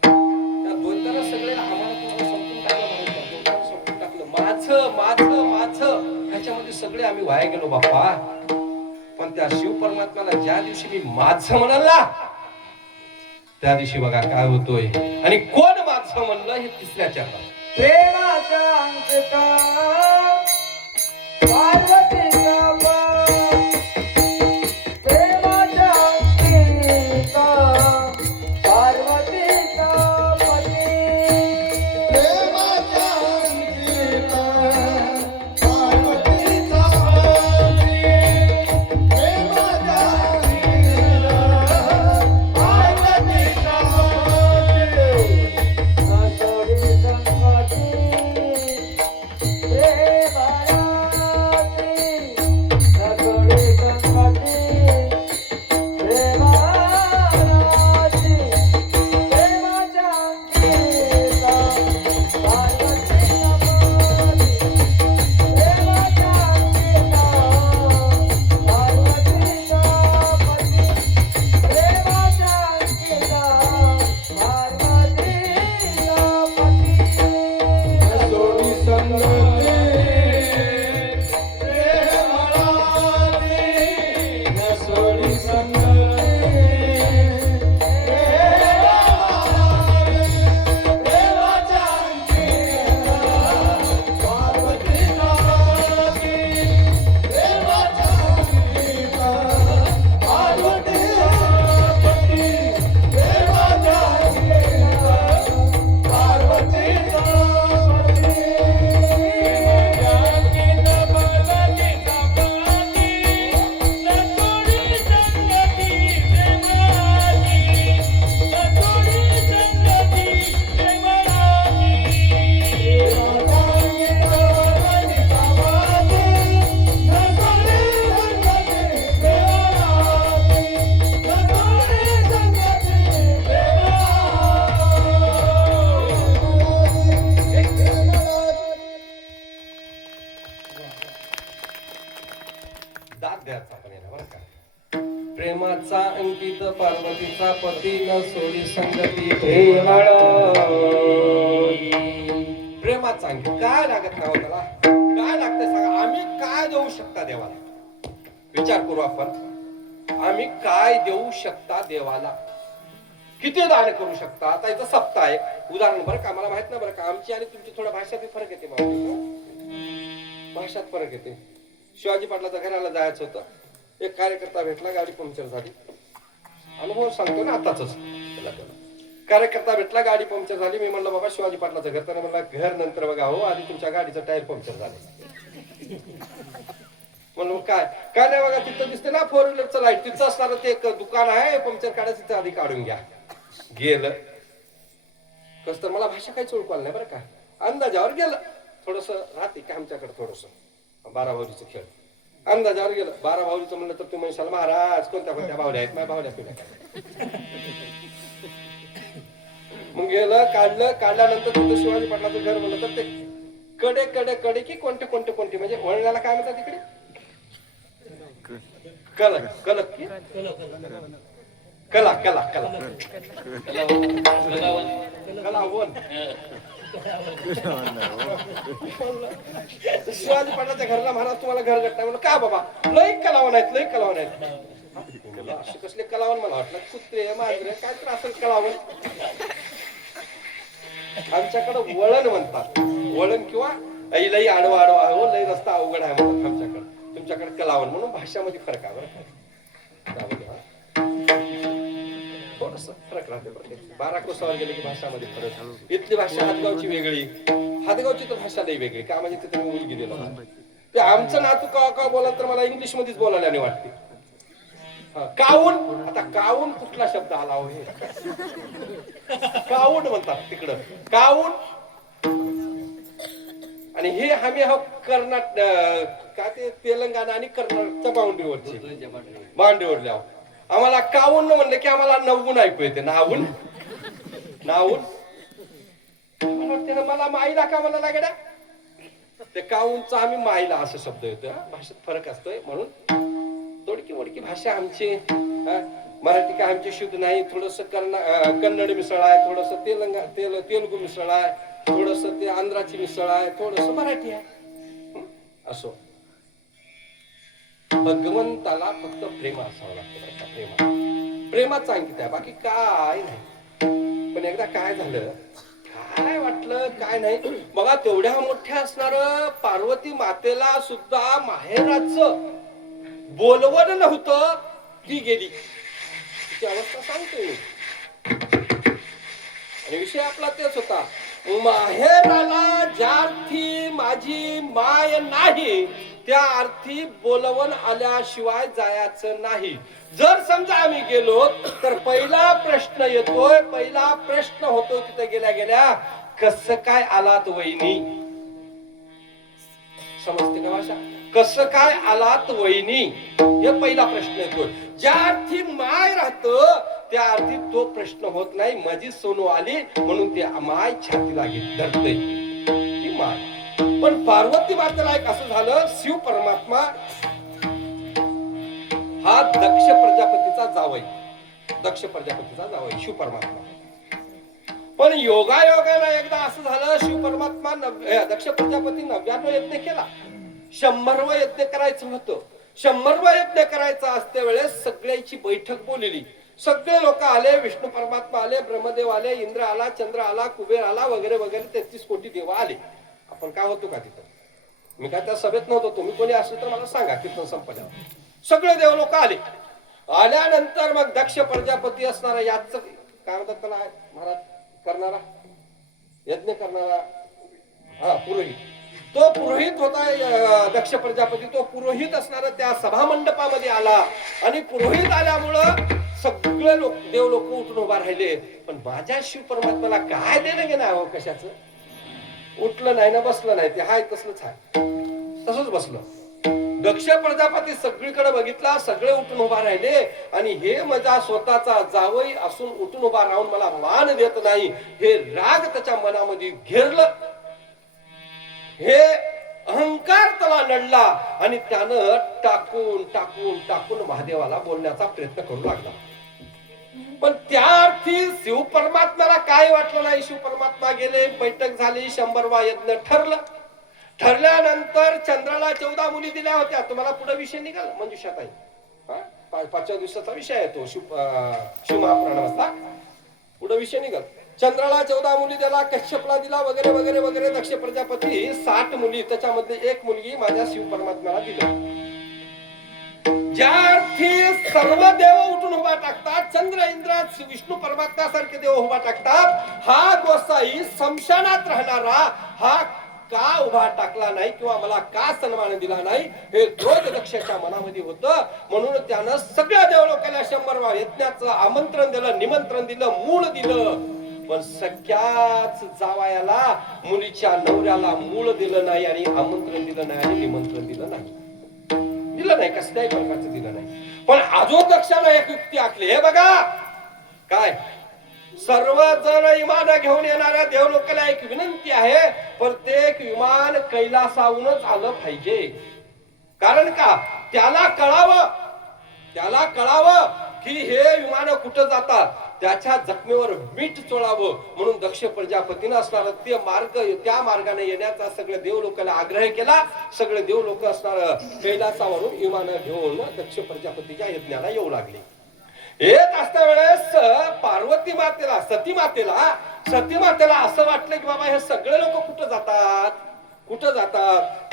त्या द्वैताला सगळे आम्हाला तुम्हाला संपून टाकलं, संपून टाकलं. माझं माझं माझं ह्याच्यामध्ये सगळे आम्ही वाया गेलो बाप्पा. पण त्या शिव परमात्म्याला ज्या दिवशी मी माझं म्हणाल ना त्या दिवशी बघा काय होतोय आणि कोण माझं म्हणलं हे तिसऱ्या चरणात. प्रेमाच्या अंकिता पार्वतीचा पाठ. प्रेमाच्या अंकिता पार्वतीचा पती. प्रेमाच्या अंकिता पार्वतीचा पती. प्रेमाच्या अंकिता पार्वतीचा पती. नसोडी संगती प्रेमाची. नसोडी संगती प्रेमाची. प्रेमाच्या अंकिता पार्वतीचा पती. प्रेमाच्या अंकिता पार्वतीचा पती. प्रेमाच्या अंकिता पार्वतीचा पती. नसोडी संगती प्रेमाची. नसोडी संगती प्रेमाच्या अंकिता पार्वतीचा पती. प्रेमाच्या अंकिता पार्वतीचा पती. प्रेमाच्या अंकिता पार्वतीचा दाद द्यायचा पण याला बरं का. प्रेमाचा अंकित पार्वतीचा पती न सोडी संगती. प्रेमाचा अंकित काय लागत नाही हो त्याला. काय लागतंय सांगा. आम्ही काय देऊ शकता देवाला. विचार करू आपण. आम्ही काय देऊ शकता देवाला. किती दान करू शकता. आता इथं सप्ताह आहे उदाहरण बरं का. मला माहित नाही बरं का आमची आणि तुमची थोडं भाषात फरक येते. भाषात फरक येते. शिवाजी पाटलाच्या घराला जायचं होतं. एक कार्यकर्ता भेटला. गाडी पंक्चर झाली. अनुभव सांगतो ना आताच. कार्यकर्ता भेटला. गाडी पंक्चर झाली. मी म्हणलं बाबा शिवाजी पाटलाचं घर. त्याने म्हणला घर नंतर बघा हो आधी तुमच्या गाडीचं टायर पंक्चर झालं. म्हणलं काय काय नाही बघा तिथं दिसते ना 4 व्हीलरचं लाईट. तिथं असणारं ते एक दुकान आहे पंक्चर काढायचं तिथं आधी काढून घ्या. गेलं कस तर मला भाषा काहीच ओळखू आलं नाही बरं का. अंदाजावर गेलं. थोडस राहते का आमच्याकडे थोडस 12 भाऊलीचं खेळ. अंदाजावर गेलं 12 भाऊलीचं म्हणलं तर तुम्ही म्हणशाल महाराज कोणत्या कोणत्या बावल्या आहेत. माझ्या बावल्या पिल्या काय. मग गेलं काढल्यानंतर तिथं शिवाजी पाटलाचं घर म्हणलं तर ते कडे कडे कडे की कोणते कोणते कोणते म्हणजे वळणाला काय म्हणतात तिकडे कलक कलक की कला कला कला कलावण. शिवाजी पाटलाच्या घरला महाराज तुम्हाला घर गट्टा म्हणलं का बाबा लई कलावण आहेत लई कलावण आहेत. असे कसले कलावण मला वाटलं कुत्रे मांजरे काय तर असेल कलावण. आमच्याकडे वळण म्हणतात. वळण किंवा लई आडवा आडवा हो लई रस्ता अवघड आहे म्हणतात आमच्याकडे. तुमच्याकडे कलावण म्हणून भाषामध्ये फरक आहे बरं का. थोडस फरक राहते बरं. 12 कोसावर गेले की भाषामध्ये फरक. इथली भाषा हातगावची वेगळी. हातगावची तर भाषा लई वेगळी का म्हणजे तिथे मुलगी दिलं ते आमचं नातू का बोला तर मला इंग्लिश मध्येच बोलायला नाही वाटते. काऊन आता काऊन कुठला शब्द आला हो हे. काऊन म्हणतात तिकडं काऊन. आणि हे आम्ही हा कर्नाटक का ते तेलंगणा आणि कर्नाटकच्या बाउंड्रीवरची आम्हाला काऊन म्हणलं की आम्हाला नवून ऐकू येते. नावून नावून मला वाटते ना मला माईला का मला लागेल ते काऊनचा आम्ही माईला असा शब्द येतोय. भाषेत फरक असतोय म्हणून तोडकी मोडकी भाषा आमची. मराठी काय आमची शुद्ध नाही. थोडस कन्नड मिसळ आहे. थोडस तेलुगू मिसळ आहे. थोडस ते आंध्राची मिसळ आहे. थोडस मराठी आहे. असो भगवंताला फक्त प्रेम असावं लागतं. प्रेमात अंकित आहे बाकी काय नाही. पण एकदा काय झालं, काय वाटलं काय नाही, बघा तेवढ्या मोठ्या असणार पार्वती मातेला सुद्धा माहेराचं बोलवण नव्हतं, ती गेली. तिची अवस्था सांगतोय. आणि विषय आपला तेच होता, माहेराला ज्या अर्थी माझी माय नाही त्या अर्थी बोलवण आल्याशिवाय जायचं नाही. जर समजा आम्ही गेलो तर पहिला प्रश्न येतोय, पहिला प्रश्न होतो तिथे गेल्या गेल्या, कसं काय आलात वहिनी? समजते का भाषा? कसं काय आलात वहिनी, हे पहिला प्रश्न येतोय. ज्या अर्थी माय राहत त्या अर्थी तो प्रश्न होत नाही. माझी सोनू आली म्हणून ते माय छातीला घेत धरते ती माय. पण पार्वती मातेला एक असं झालं, शिव परमात्मा हा दक्ष प्रजापतीचा जावई, दक्ष प्रजापतीचा जावई शिव परमात्मा. पण योगायोगाला एकदा असं झालं, शिव परमात्मा दक्ष प्रजापती 99 यज्ञ केला, 100वा यज्ञ करायचं होतं. 100वा यज्ञ करायचा असते वेळेस सगळ्याची बैठक बोलली. सगळे लोक आले, विष्णू परमात्मा आले, ब्रह्मदेव आले, इंद्र आला, चंद्र आला, कुबेर आला, वगैरे वगैरे 33 कोटी देव आले. आपण काय होतो का तिथं? मी काय त्या सभेत नव्हतो, तुम्ही कोणी असलं तर मला सांगा. कीर्तन संपल्यावर सगळे देव लोक आले. आल्यानंतर मग दक्ष प्रजापती असणारा याच काय म्हणतात त्याला महाराज, करणारा यज्ञ करणारा, हा पुरोहित, तो पुरोहित होता दक्ष प्रजापती. तो पुरोहित असणारा त्या सभा मंडपामध्ये आला आणि पुरोहित आल्यामुळं सगळे लोक देव लोक उठून उभा राहिले. पण माझ्या शिव परमात्म्याला काय देणं घेणं आहे कशाचं? उठलं नाही ना बसलं नाही, ते हाय तसलंच आहे, तसंच बसलं. दक्ष प्रजापती सगळीकडे बघितला, सगळे उठून उभा राहिले आणि हे माझा स्वतःचा जावई असून उठून उभा राहून मला मान देत नाही, हे राग त्याच्या मनामध्ये घेरलं. हे अहंकार त्याला नडला आणि त्यानं टाकून टाकून टाकून महादेवाला बोलण्याचा प्रयत्न करू लागला. पण त्या अर्थी शिव परमात्म्याला काय वाटलं नाही. शिव परमात्मा गेले, बैठक झाली, 100वा यज्ञ ठरलं. ठरल्यानंतर चंद्राला 14 मुली दिल्या होत्या. तुम्हाला पुढे विषय निघाल मंजुषात आहे, 5व्या दिवसाचा विषय आहे तो शिव महापुराणामधला. पुढे विषय निघाल. चंद्राला 14 मुली दिला, कश्यपला दिला, वगैरे वगैरे वगैरे. दक्ष प्रजापती 60 मुली, त्याच्यामध्ये एक मुलगी माझ्या शिव परमात्म्याला दिली. ज्या अर्थी सर्व देव उठून उभा टाकतात, चंद्र इंद्र विष्णू परमात्म्यासारखे देव उभा टाकतात, हा गोसाई समशानात राहणारा हा का उभा टाकला नाही किंवा मला का सन्मान दिला नाही, हे दोष दक्षाच्या मनामध्ये होतं. म्हणून त्यानं सगळ्या देव लोकांना 100वा यज्ञाचं आमंत्रण दिलं, निमंत्रण दिलं, मूळ दिलं. पण सख्याच जावयाला, मुलीच्या नवऱ्याला मूळ दिलं नाही आणि आमंत्रण दिलं नाही आणि निमंत्रण दिलं नाही. दिलं नाही, कसल्याही प्रकारचं दिलं नाही. पण अजून दक्षाला एक युक्ती आखली. हे बघा काय, सर्वजण विमान घेऊन येणाऱ्या देव लोकांना एक विनंती आहे, प्रत्येक विमान कैलासाहूनच आलं पाहिजे. कारण का, त्याला कळावं की हे विमान कुठं जातात, त्याच्या जखमेवर मीठ चोळावं. म्हणून दक्ष प्रजापतीनं असणार ते मार्ग, त्या मार्गाने येण्याचा सगळे देव लोकांना आग्रह केला. सगळे देव लोक असणार कैलासावरून विमान घेऊन दक्ष प्रजापतीच्या यज्ञाला येऊ लागले. येत असता वेळेस पार्वती मातेला, सती मातेला असं वाटलं की बाबा हे सगळे लोक कुठं जातात.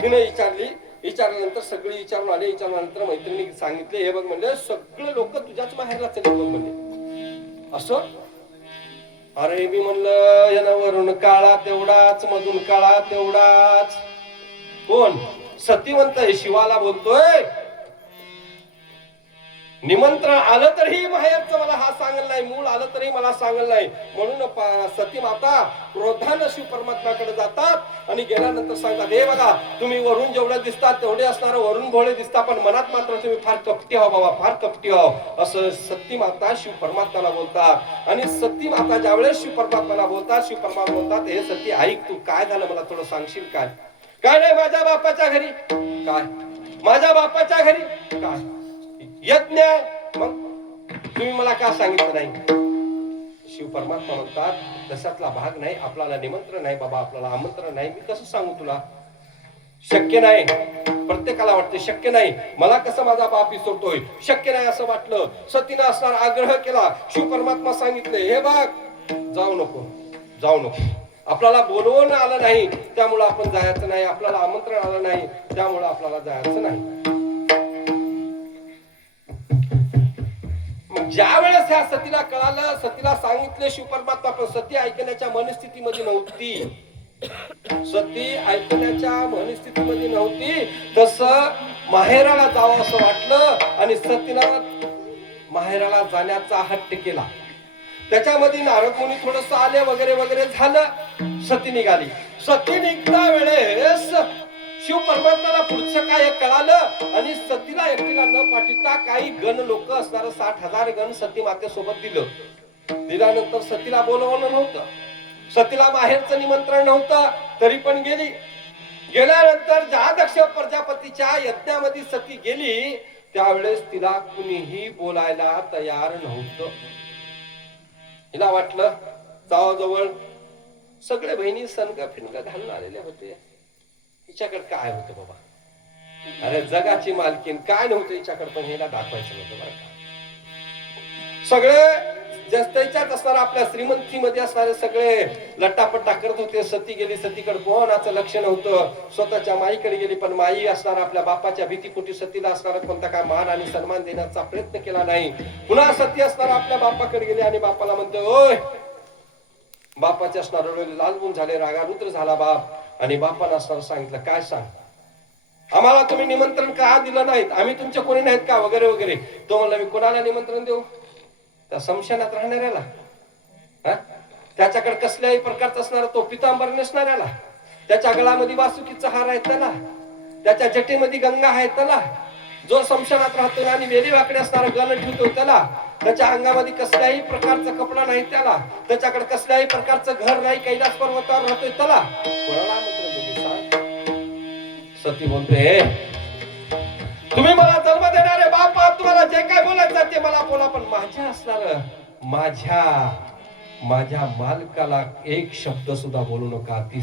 तिने विचारल्यानंतर सगळे विचारून आले. विचारल्यानंतर मैत्रिणी सांगितले, हे बघ म्हणले सगळे लोक तुझ्याच माहेरला चले बघ म्हणले. असं, अरे मी म्हणलं यानं वरून काळा तेवढाच, मधून काळा तेवढाच. कोण? सतीवंत शिवाला बोलतोय, निमंत्रण आलं तरी माहेरचं मला हा सांगल नाही, मूळ आलं तरी मला सांगल नाही. म्हणून सती माता क्रोधानं शिव परमात्म्याकडे जातात आणि गेल्यानंतर सांगतात, हे बघा तुम्ही वरून जेवढे दिसतात तेवढे असणार, वरून भोळे दिसतात, पण मनात मात्र तुम्ही फार कपटी आहो बाबा, फार कपटी आहो. असं सती माता शिव परमात्म्याला बोलतात. आणि सती माता ज्यावेळेस शिव परमात्म्याला बोलतात, शिव परमात्मा बोलतात, हे सती ऐक, तू काय झालं मला थोडं सांगशील काय? काय नाही, माझ्या बापाच्या घरी. काय? माझ्या बापाच्या घरी काय यज्ञ? मग तुम्ही मला का सांगितलं नाही? शिव परमात्मा म्हणतात, तशातला भाग नाही, आपल्याला निमंत्रण नाही बाबा, आपल्याला आमंत्रण नाही, मी कसं सांगू तुला? शक्य नाही. प्रत्येकाला वाटते शक्य नाही, मला कसं माझा बाप विसरतोय, शक्य नाही असं वाटलं. सतीनं असणार आग्रह केला. शिव परमात्मा सांगितले, हे बघ जाऊ नको, जाऊ नको. आपल्याला बोलवून आलं नाही त्यामुळं आपण जायचं नाही, आपल्याला आमंत्रण आलं नाही त्यामुळं आपल्याला जायचं नाही. ज्या वेळेस ह्या सतीला कळालं, सतीला सांगितलं शिवपरमात्मा, पण सती ऐकण्याच्या मनस्थितीमध्ये नव्हती. सती ऐकण्याच्या मनस्थितीमध्ये नव्हती. तसं माहेराला जावं असं वाटलं आणि सतीनं माहेराला जाण्याचा हट्ट केला. त्याच्यामध्ये नारद मुनी थोडस आले वगैरे वगैरे झालं. सती निघाली. सती निघता वेळेस शिव परमात्म्याला पुढचं काय कळालं आणि सतीला एकटीला न पाठवता काही गण लोक असणार 60,000 गण सती मातेसोबत दिलं. दिल्यानंतर सतीला बोलवणं नव्हतं, सतीला माहेरचं निमंत्रण नव्हतं, तरी पण गेली. गेल्यानंतर ज्या दक्ष प्रजापतीच्या यज्ञामध्ये सती गेली त्यावेळेस तिला कुणीही बोलायला तयार नव्हतं. हिला वाटलं जावाजवळ सगळे बहिणी सनग फिनग घालून आलेले होते, हिच्याकडे काय होतं बाबा, अरे जगाची मालकीन काय नव्हतं हिच्याकडे, पण हिला दाखवायचं नव्हतं बरं का. सगळे जस्तीच्यात असणार आपल्या श्रीमंतीमध्ये असणारे सगळे लट्टापट्टा करत होते. सती गेली, सतीकडे कोणाचं लक्ष नव्हतं. स्वतःच्या माईकडे गेली, पण माई असणार आपल्या बापाच्या भीतीपोटी सतीला असणार कोणता काय मान आणि सन्मान देण्याचा प्रयत्न केला नाही. पुन्हा सती असणार आपल्या बापाकडे गेली आणि बापाला म्हणतो, ओय, बापाचे असणार लालबून झाले, रागारुद्र झाला बाप. आणि बापाला असणार सांगितलं, काय सांग, आम्हाला तुम्ही निमंत्रण का दिलं नाहीत, आम्ही तुमचे कोणी नाहीत का वगैरे वगैरे. तो म्हणला, मी कोणाला निमंत्रण देऊ, त्या समशानात राहणाऱ्याला, त्याच्याकडे कसल्याही प्रकारचा असणारा तो पितांबर नसणाऱ्याला, त्याच्या गळामध्ये वासुकीचा हार आहे त्याला, त्याच्या जटेमध्ये गंगा आहे त्याला, जो समशानात राहतो आणि वेली वाकडे असणारा गण ठेवतो त्याला, त्याच्या अंगामध्ये कसल्याही प्रकारचा कपडा नाही त्याला, त्याच्याकडे कसल्याही प्रकारचं घर नाही, कैलास पर्वतावर राहतोय त्याला, कोणाला आमंत्रण दिले सांग. सती म्हणते, तुम्ही मला जन्म देणारे बापा, तुम्हाला जे काय बोलायचं ते मला बोला, पण माझ्या असणार माझ्या मालकाला एक शब्द सुद्धा बोलू नका. ती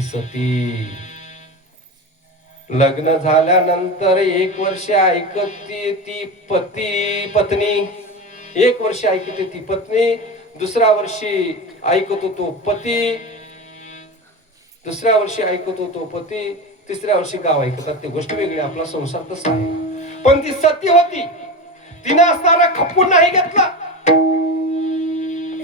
सती लग्न झाल्यानंतर 1 वर्ष ऐकते ती पत्नी, 1 वर्ष ऐकते ती पत्नी, दुसऱ्या वर्षी ऐकतो तो पती, दुसऱ्या वर्षी ऐकतो तो पती, तिसऱ्या वर्षी गाव ऐकतात. ते गोष्ट वेगळी, आपला संसार तसा आहे. पण ती सती होती, तिने असणारा खपून नाही घेतला.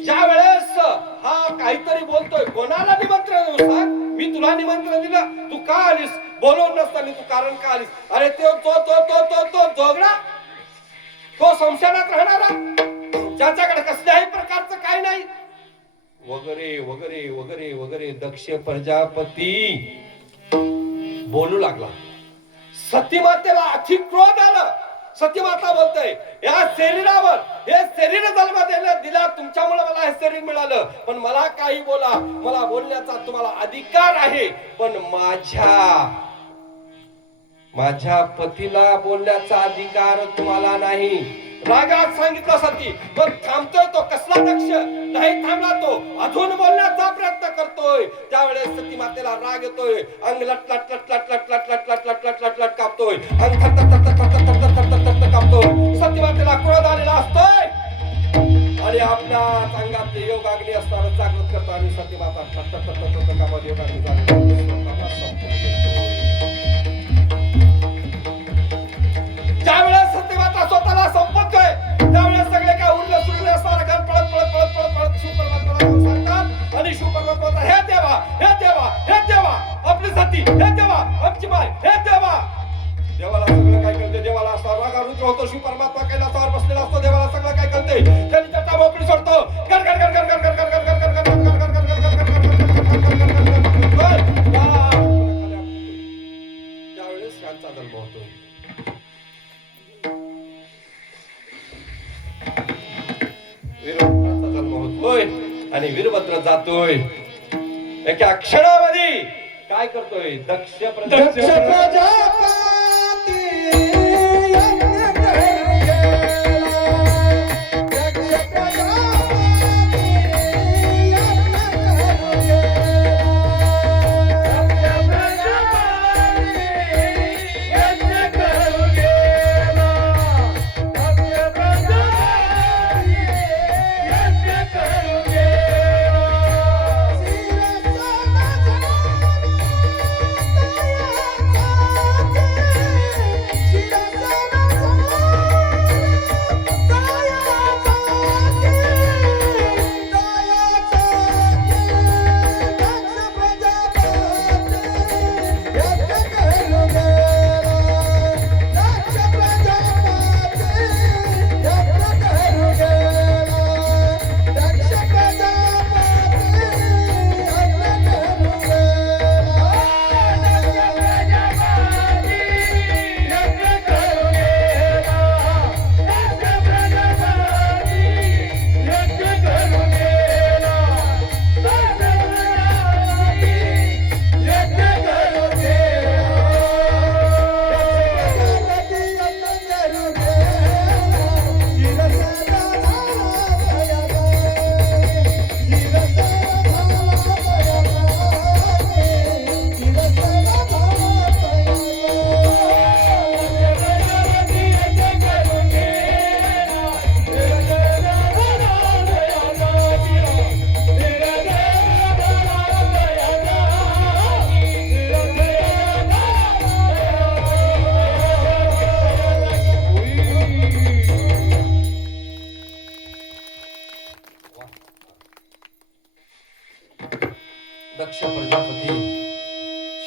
ज्या वेळेस हा काहीतरी बोलतोय, कोणाला निमंत्रण देऊ सांग, मी तुला निमंत्रण दिलं, तू का आलीस, बोलवून नसताना तू कारण का आलीस, अरे तो जोगडा, तो संशयात राहणारा, ज्याच्याकडे कसल्याही प्रकारचं काय नाही, वगैरे वगैरे वगैरे वगैरे. दक्ष प्रजापती बोलू लागला. सतीमातेला अति क्रोध आला. सतीमाता बोलतोय, या शरीरावर हे शरीर जन्म दिला, तुमच्यामुळे मला हे शरीर मिळालं, पण मला काही बोला, मला बोलण्याचा तुम्हाला अधिकार आहे, पण माझ्या पतीला बोलण्याचा अधिकार तुम्हाला नाही. रागात सांगितलं सती, पण थांबतोय तो कसला दक्ष, नाही थांबला तो अजून बोलण्याचा प्रयत्न करतोय. त्यावेळेस सती मातेला राग येतोय, अंग लट लट लट लट लट लट लट लट लट लट लट लट कापतोय, अंग थर थर थर थर थर थर थर थर थर कापतोय. सती मातेला क्रोध आलेला असतोय आणि आपल्या अंगातले योगाग्नी असणार जागृत करतो आणि सती माता थर थर थर थर कापत योगाग्नी जागृत. ज्यावेळेस सत्यमाता स्वतःला संपतोय त्यावेळेस सगळे काय उरले सुरले असणारे गण पळत पळत पळत पळत पळत शिवपरमात्म्याला जाऊन सांगतात आणि शिवपरमात्मा, हे देवा, हे देवा, हे देवा, आपली सती, हे देवा, आमची माय, हे देवा. देवाला सगळं काय कळते, देवाला असणार रागा रुद्र होतो. शिवपरमात्मा कैलासावर बसलेला असतो, देवाला सगळं काय कळते. त्यांनी जटा मोकळी सोडतो, गड गड गड गड गड गड गड गड गड गड गड गड गड त्यावेळेस त्यांचा जन्म होतो. वीरभद्राचा जन्म होतोय आणि वीरभद्र जातोय. एका क्षणामध्ये काय करतोय, दक्ष प्रजापती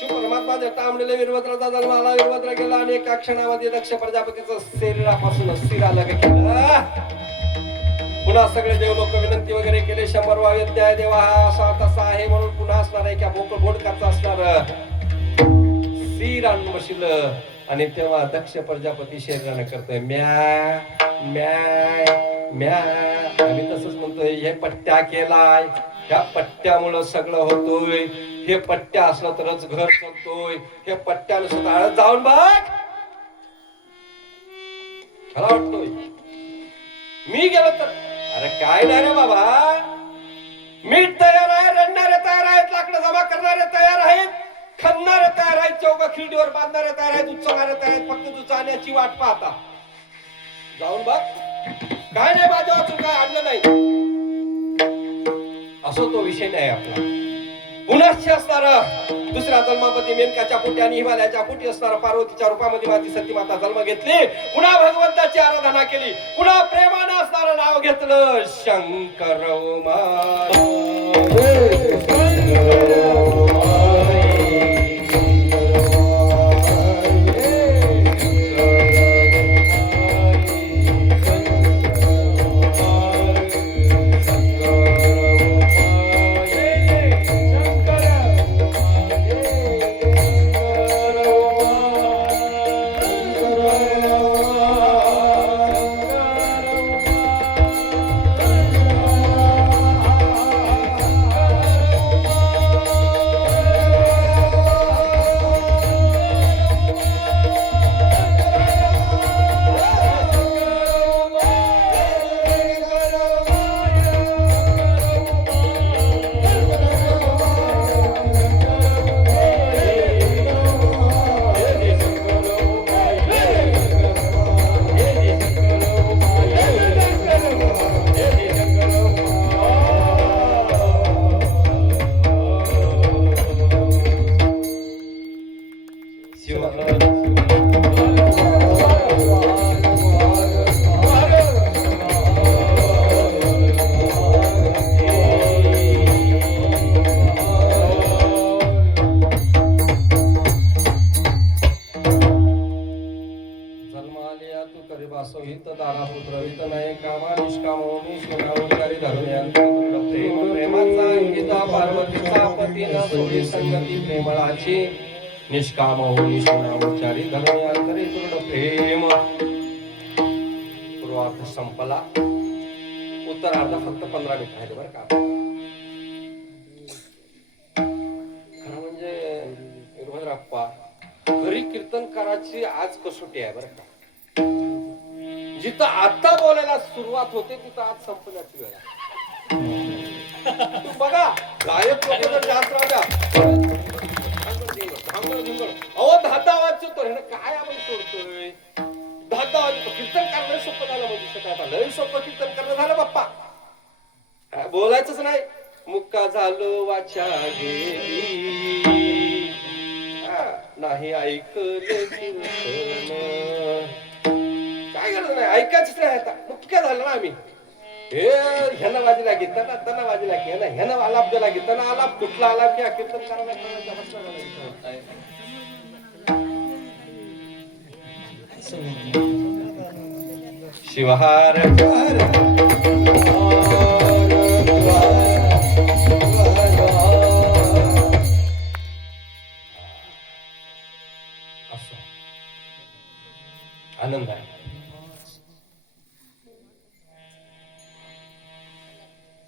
शिव परमात्मा जटामलेले वीरभद्राचा जन्म आला. वीरभद्र गेला आणि एका क्षणामध्ये दक्ष प्रजापतीचं शरीरापासून शिर अलग केलं. पुन्हा सगळे देव लोक विनंती वगैरे केले. 100 वाद्य देवा हा असा तसा आहे म्हणून पुन्हा असणार आहे. बोकड बोडकाचा असणार शिर आणून बसलं. आणि तेव्हा दक्ष प्रजापती शरीराने करतोय म्या म्या म्या. आम्ही तसंच म्हणतोय हे पट्ट्या केलाय. ह्या पट्ट्यामुळं सगळं होतोय. हे पट्ट्या असलं तरच घर चालतोय. हे पट्ट्यानं सुद्धा जाऊन बघ. मला वाटतोय मी गेलो तर अरे काय नाही रे बाबा. मीठ तयार आहे. रडणारे तयार आहेत. लाकडं जमा करणारे तयार आहेत. खणणारे तयार आहेत. चौका खिरडीवर बांधणारे तयार आहेत. उचलणारे तयार आहेत. फक्त तू जाण्याची वाट पाहता. जाऊन बघ. काय नाही माझ्या वाचून काय आणलं नाही. असो तो विषय नाही आपला. पुनश्च असणार दुसऱ्या जन्मामध्ये मेनकाच्या पोटी आणि हिमालयाच्या पोटी असणार पार्वतीच्या रूपामध्ये माती सती माता जन्म घेतली. पुन्हा भगवंताची आराधना केली. पुन्हा प्रेमानं असणारं नाव घेतलं शंकर. निष्काम होऊन सुनावचारी धर्मयांतरे दृढ प्रेम. पूर्वार्ध संपला. उत्तरार्ध फक्त 15 मिनिट आहे बरं का. खरं म्हणजे वीरभद्रप्पा खरी कीर्तनकाराची आज कसोटी आहे बरं का. जिथं आता बोलायला सुरुवात होते तिथं आज संपण्याची वेळ आहे. बघा गायक लोक जर जास्त राहत्या अहो 10 वाजतो काय आपण सोडतोय. 10 वाजतो कीर्तन करणं सोपं झालं म्हणजे सकाळ लय सोपं कीर्तन करणं झालं बाप्पा. बोलायचंच नाही. मुक्का झालो वाचा गेली नाही ऐकलं कीर्तन. काय गरज नाही ऐकायचंच नाही. आता मुक्का झालं ना आम्ही. हे ह्यानं वाजीला घेताना त्यांना वाजीला की ह्यानं आलाप दिला घेताना आलाप कुठला आलाप की कीर्तन करायला शिवहार असं आनंद आहे.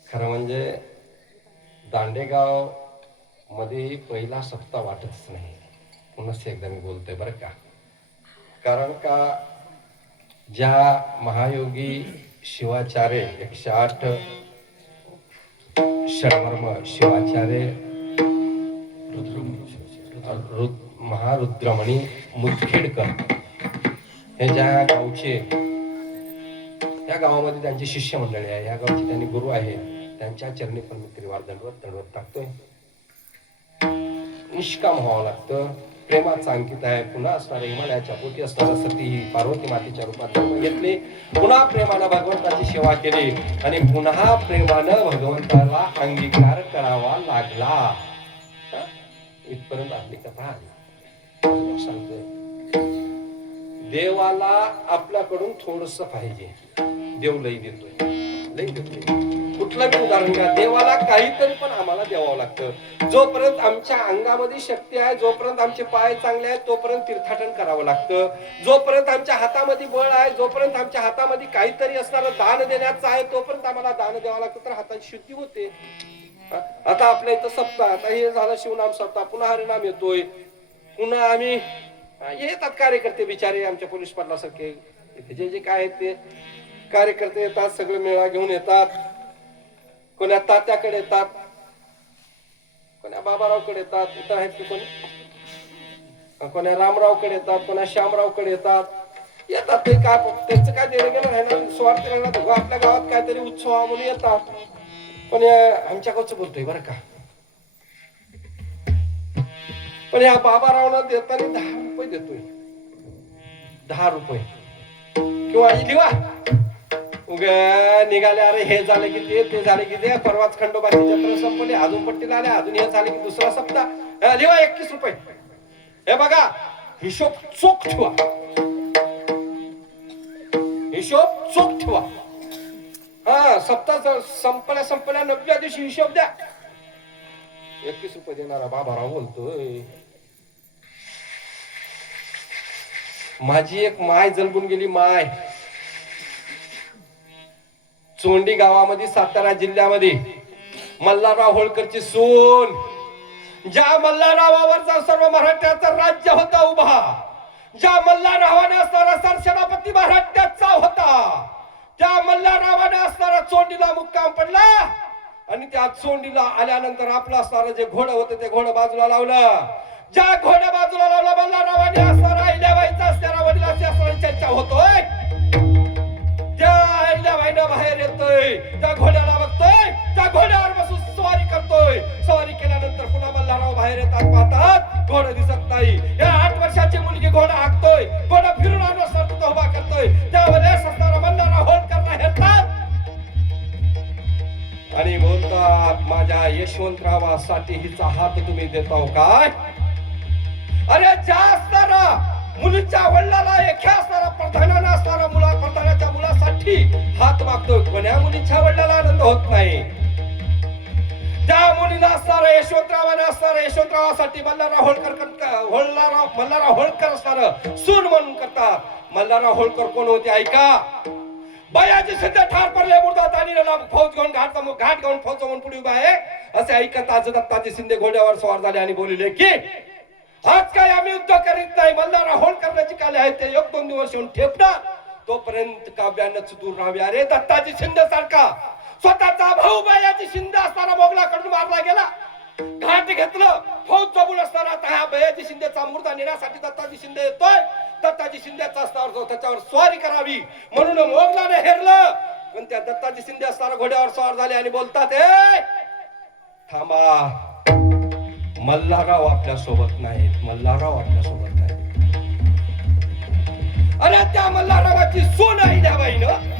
खरं म्हणजे दांडेगाव मध्ये पहिला सप्ताह वाटतच नाही. पुन्हा एकदा मी बोलतोय बरं का. कारण का ज्या महायोगी शिवाचार्य 108 षडवर्म शिवाचार्य महारुद्रमणी मुदखेडकर हे ज्या गावचे त्या गावामध्ये त्यांची शिष्य मंडळी आहे. या गावचे त्यांनी गुरु आहे. त्यांच्या चरणी पण मी त्रिवार दंडवत टाकतोय. निष्काम व्हावं लागतं. प्रेमाचा अंकित आहे. पुन्हा असणाऱ्या हिमालयाच्या पोटी असणाऱ्या सती ही पार्वती मातेच्या रूपात जन्म घेतली. पुन्हा प्रेमानं भगवंताची सेवा केली आणि पुन्हा प्रेमानं भगवंताला अंगीकार करावा लागला. इथपर्यंत आपली कथा आली. सांगतो देवाला आपल्याकडून थोडस पाहिजे. देव लई देतोय, लई देतोय. कुठलं बी उदाहरण घ्या, देवाला काहीतरी पण आम्हाला द्यावं लागतं. जोपर्यंत आमच्या अंगामध्ये शक्ती आहे, जोपर्यंत आमचे पाय चांगले आहेत, तोपर्यंत तीर्थाटन करावं लागतं. जोपर्यंत आमच्या हातामध्ये बळ आहे, जोपर्यंत आमच्या हातामध्ये काहीतरी असणारं दान देण्याचं आहे, तोपर्यंत आम्हाला दान द्यावं लागतं. तर हाताची शुद्धी होते. आता आपल्या इथं सप्ताह, आता हे झालं शिवनाम सप्ताह, पुन्हा हरिनाम येतोय, पुन्हा आम्ही येतात कार्यकर्ते बिचारे आमच्या पोलीस पाटलासारखे, जे जे काय आहेत ते कार्यकर्ते येतात, सगळे मेळा घेऊन येतात. कोण्या तात्याकडे येतात, कोण्या बाबारावकडे येतात, इथं आहेत की कोणी, कोण्या रामरावकडे येतात, कोण्या श्यामरावकडे येतात. ते काय त्यांचं काय देणं घेणं आहे ना, स्वार्थ राहणार. आपल्या गावात काहीतरी उत्सव म्हणून येतात. पण आमच्या गावचं बोलतोय बरं का, पण या बाबारावला देताना 10 रुपये देतोय. 10 रुपये किंवा लिवा निघाले, अरे हे झालं की ते झाले की ते, परवाच खंडोबाची जत्रा संपली, अजून पट्टीला आले, अजून हे झाले की दुसरा सप्ताह, लिवा 21 रुपये. हे बघा, हिशोब चोख ठेवा, हिशोब चोख ठेवा. हा, सप्ताह संपल्या 90व्या दिवशी हिशोब द्या. 21 रुपये देणारा बाबाराव बोलतोय. माझी एक माय जलबून गेली, माय चोंडी गावामध्ये, सातारा जिल्ह्यामध्ये, मल्हारराव होळकरची सून. ज्या मल्हाररावावरचा सर्व मराठ्याचं राज्य होता उभा, ज्या मल्हाररावाने असणारा सरसेनापती मराठ्याचा होता, त्या मल्हाररावाने असणारा चोंडीला मुक्काम पडला. आणि त्या चोंडीला आल्यानंतर आपलं असणारं जे घोडं होतं ते घोडं बाजूला लावलं. ज्या घोड्या बाजूला लावलं, मल्हाररावाने असणारा अहिल्याबाईचा असणारा वडिलाची असणारी चर्चा होतोय. त्या अहिल्याबाईनं बाहेर येतोय, त्या घोड्याला बघतोय, त्या घोड्यावर बसून स्वारी करतोय. स्वारी केल्यानंतर पुन्हा मल्हारराव बाहेर येतात, पाहतात घोडं दिसत नाही. या 8 वर्षाची मुलगी घोडा हाकतोय, घोडा फिरून आणून उभा करतोय. त्यावेळेस असणारा मल्हारराव होळकरला हेरतात आणि बोलतात, माझ्या यशवंतरावासाठी हिचा हात तुम्ही देताव काय? अरे ज्या असणारा मुलीच्या वडिलाला एका असणारा प्रधानाला असणारा प्रधानाच्या मुलासाठी हात मागतोय, कोण्या मुलीच्या वडिलाला आनंद होत नाही. त्या मुलीला असणारा यशवंतरावाने असणारा यशवंतरावासाठी मल्हारराव होळकर असणारं सून म्हणून करतात. मल्हारराव होळकर कोण होते ऐका. बयाजी सध्या ठार पडले, मुर्दात आणि फौज घेऊन घाट घेऊन फौज जाऊन पुढे उभा आहे असे ऐकत दत्ताजी शिंदे घोड्यावर स्वार झाले आणि बोलले की आज काय आम्ही युद्ध करीत नाही. मल्हारराव होळकरची काले आहेत ते 1-2 दिवस येऊन ठेपणार, तोपर्यंत काव्यानंच दूर राहावे. अरे दत्ताजी शिंदे सारखा स्वतःचा भाऊ बयाजी शिंदे असताना मोगलाकडून मारला गेला, घाट घेतलं, फौज जवळ असताना आता हा बयाजी शिंदेचा मुर्दा नेण्यासाठी दत्ताजी शिंदे येतोय. दत्ताजी शिंदेचा असणार त्याच्यावर स्वारी करावी म्हणून मोगलाने हेरलं. पण त्या दत्ताजी शिंदे असताना घोड्यावर स्वार झाले आणि बोलतात, ए थांबा, मल्हारराव आपल्या सोबत नाहीत, मल्हारराव आपल्या सोबत नाहीत. अरे त्या मल्हाररावाची सून अहिल्याबाईनं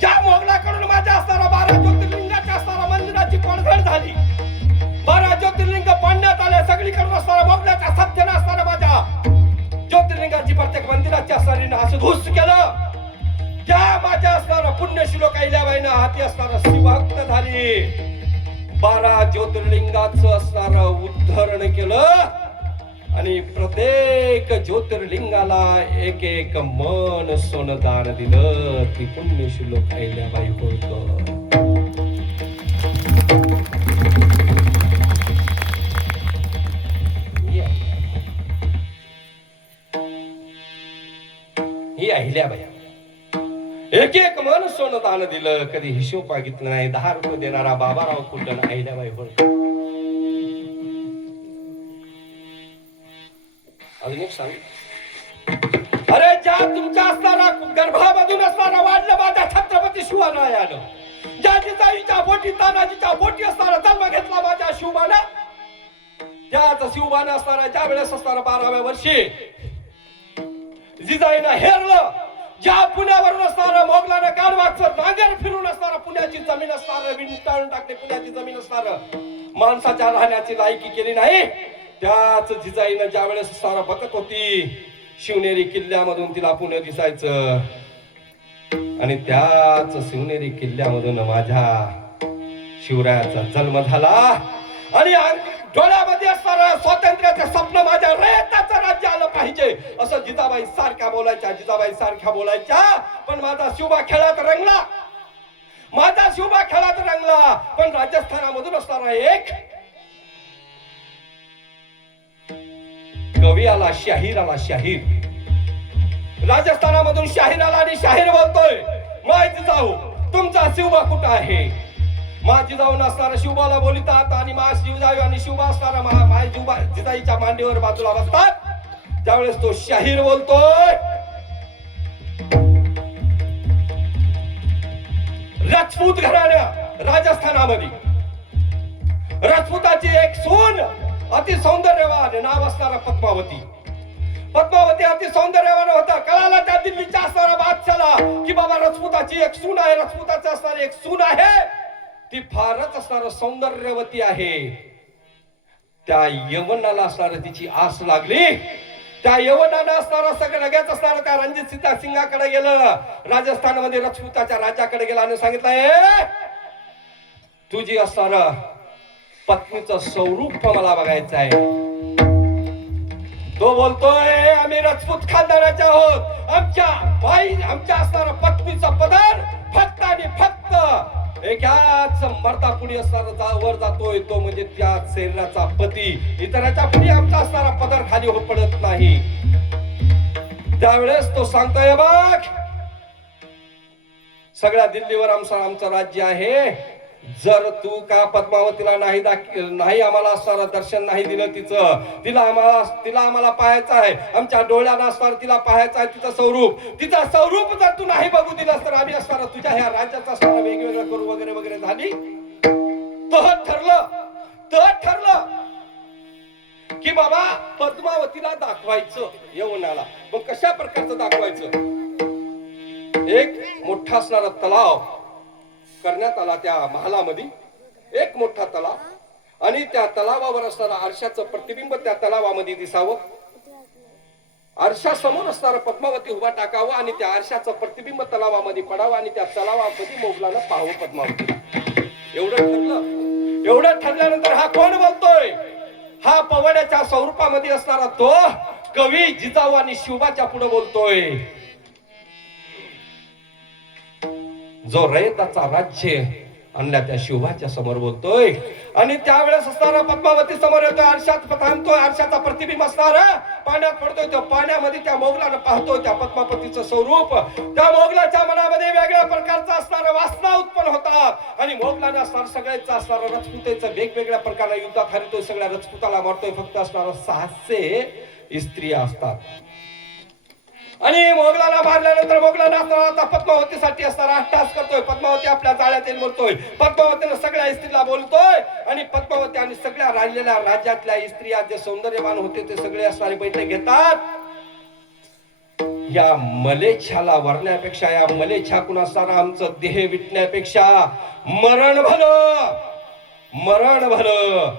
ज्या मोगलाकडून माझ्या असणारा 12 ज्योतिर्लिंगाच्या असणारा मंदिराची पडझड झाली, 12 ज्योतिर्लिंग पाडण्यात आले, सगळीकडून असणारा मोगलाच्या सत्तेनं असणारा माझ्या ज्योतिर्लिंगाची प्रत्येक मंदिराची असणारी असं धूस केलं. ज्या माझ्या असणारा पुण्यश्लोक अहिल्याबाईनं हाती असणारा शिवभक्त झाली, 12 ज्योतिर्लिंगाचं असणारं उद्धरण केलं आणि प्रत्येक ज्योतिर्लिंगाला एक मन सोनं दान दिलं. ती पुण्यश्लोक अहिल्याबाई होळकर. ही अहिल्याबाई एक मन सोनं दान दिलं, कधी हिशोब मागितलं नाही. 10 रुपये देणारा बाबाराव कुलटण अहिल्याबाई होळकर. अजून एक सांग, अरे ज्या तुमच्या असणारा गर्भामधून असणारा वाढलं माझ्या छत्रपती शिवरायानं, ज्या जिजाईच्या बोटी तानाजीच्या बोटी असणारा जन्म घेतला माझ्या शिवबानं, त्याच शिवबानं असणारा ज्या वेळेस असणारा 12व्या वर्षी जिजाईनं हेरलं, ज्या पुण्यावरून असणारं मोगलानं गाढवाचं नांगर फिरून असणारं पुण्याची जमीन असणारं विंटाळून टाकले, पुण्याची जमीन असणारं माणसाच्या राहण्याची लायकी केली नाही, त्याच जिजाईनं ज्या वेळेस सारा बघत होती शिवनेरी किल्ल्यामधून तिला पुणे दिसायचं आणि त्याच शिवनेरी किल्ल्यामधून माझ्या शिवरायाचा जन्म झाला आणि डोळ्यामध्ये असणारं स्वातंत्र्याचं स्वप्न माझ्या रयताचं राज्य आलं पाहिजे असं जिजाबाई सारख्या बोलायच्या पण माझा शिवबा खेळात रंगला पण राजस्थानामधून असणारा एक कवी आला शाहीर राजस्थानामधून शाहीर आला आणि शाहीर बोलतोय माय जिजाऊ तुमचा शिवबा कुठं आहे माझी जाऊन असणारा शिवबाला बोलतात आणि मा शिवजाई आणि शिवबा असणारा माय शिवबा जिजाईच्या मांडीवर बाजूला बसतात त्यावेळेस तो शाहीर बोलतोय राजपूत घराण्या राजस्थानामध्ये राजपूताची एक सून अति सौंदर्यवान नाव असणारा पद्मावती अति सौंदर्यवान होता कळाला त्या दिल्लीच्या असणारा बादशाला की बाबा राजपूताची एक सून आहे राजपूताची असणारी एक सून आहे ती फारच असणारं सौंदर्यवती आहे त्या यवनाला असणारं तिची आस लागली त्या यवनानं असणारा सगळं लगेच असणारा त्या रणजित सीता सिंगाकडे गेलं राजस्थानमध्ये राजपूताच्या राजाकडे गेला आणि सांगितलं तुझी असणारं पत्नीचं स्वरूप मला बघायचं आहे तो बोलतोय आम्ही राजपूत खानदानाचे आहोत आमच्या असणारा पत्नीचा पदर फक्त आणि फक्त एकाच मर्दापुढे असणारा वर जातोय तो म्हणजे त्या शरीराचा पती इतराच्या पुढे आमचा असणारा पदर खाली पडत नाही त्यावेळेस तो सांगतोय बघ सगळ्या दिल्लीवर आमचं राज्य आहे जर तू का पद्मावतीला नाही आम्हाला असणारं दर्शन नाही दिलं तिला आम्हाला पाहायचं आहे आमच्या डोळ्याला असणार तिला पाहायचं आहे तिचं स्वरूप जर तू नाही बघू दिलं तर आम्ही असणार तुझ्या ह्या राज्याचा असणार वेगवेगळं करू वगैरे झाली तर ठरलं की बाबा पद्मावतीला दाखवायचं यवनाला मग कशा प्रकारचं दाखवायचं एक मोठा असणारा तलाव करण्यात आला त्या महालामध्ये एक मोठा तलाव आणि त्या तलावावर असणारा आरशाचं प्रतिबिंब त्या तलावामध्ये दिसावं आरशासमोर असणारा पद्मावती उभा टाकावं आणि त्या आरशाचं प्रतिबिंब तलावामध्ये पडावं आणि त्या तलावामध्ये मोगलानं पाहावं पद्मावतीला एवढं ठरल्यानंतर हा कोण बोलतोय हा पवड्याच्या स्वरूपामध्ये असणारा तो कवी जिजाऊ आणि शिवबाच्या पुढे बोलतोय जो रयताचा राज्य आणला त्या शिवबाच्या समोर बोलतोय आणि त्यावेळेस असणारा पद्मावती समोर येतोय आरशात थांबतोय आरशाचा प्रतिबिंब असणार पाण्यात पडतोय त्या पाण्यामध्ये त्या मोगलानं पाहतोय त्या पद्मावतीचं स्वरूप त्या मोगलाच्या मनामध्ये वेगळ्या प्रकारचा असणारा वासना उत्पन्न होतात आणि मोगलानं असणार सगळ्याचं असणारा राजपुतेचं वेगवेगळ्या प्रकारे युद्धात हरतोय सगळ्या राजपुताला मारतोय फक्त असणारा 600 स्त्रिया असतात आणि मोगलाला मारल्यानंतर मोगलानं आता पद्मावतीसाठी असणारा अट्टास करतोय पद्मावती आपल्या जाळ्यात येईल बोलतोय पद्मावतीनं सगळ्या स्त्रीला बोलतोय आणि पद्मावती आणि सगळ्या राहिलेल्या राज्यातल्या स्त्रिया जे सौंदर्यवान होते ते सगळे असणारी बैठक घेतात या मलेच्छाला वरण्यापेक्षा या मलेच्छा कुण असणारा आमचं देह विटण्यापेक्षा मरण भलं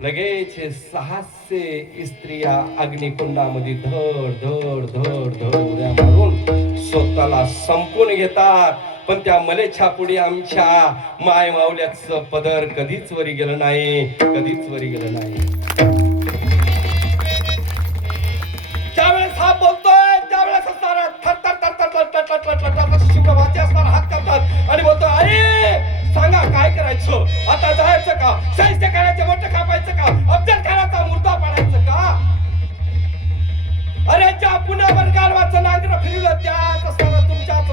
लगेच 600 स्त्रिया अग्निकुंडामध्ये धड उड्या मारून स्वतःला संपून घेतात पण त्या मलेच्छा पुढे आमच्या माय मावल्याचं पदर कधीच वरी गेलं नाही ज्यावेळेस हा बोलतोय त्यावेळेस असणारा थर शिवबाचे असणारा हात करतात आणि बोलतो अरे सांगा काय करायचं आता जायचं का साहित्य करायचं मोठं कापायचं का अफजल खानाचा मुर्दा पाडायचं का अरे ज्या पुण्यावर गाढवाचं नांगर फिरलं त्यात असताना तुमच्याच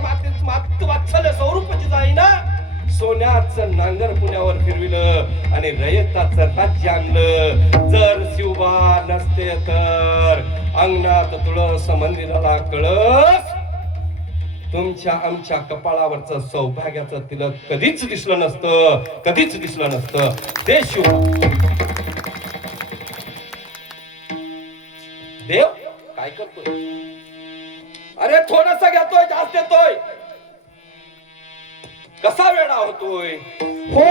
वात्सल्य स्वरूप जिजाई ना सोन्याचं नांगर पुण्यावर फिरविलं आणि रयताचं राज्य आणलं जर शिवबा नसते तर अंगणात तुळस मंदिराला कळस तुमच्या आमच्या कपाळावरचं सौभाग्याचं तिलक कधीच दिसलं नसतं ते शिवबा देव काय करतोय अरे थोडस घेतोय जास्त येतोय कसा वेडा होतोय हो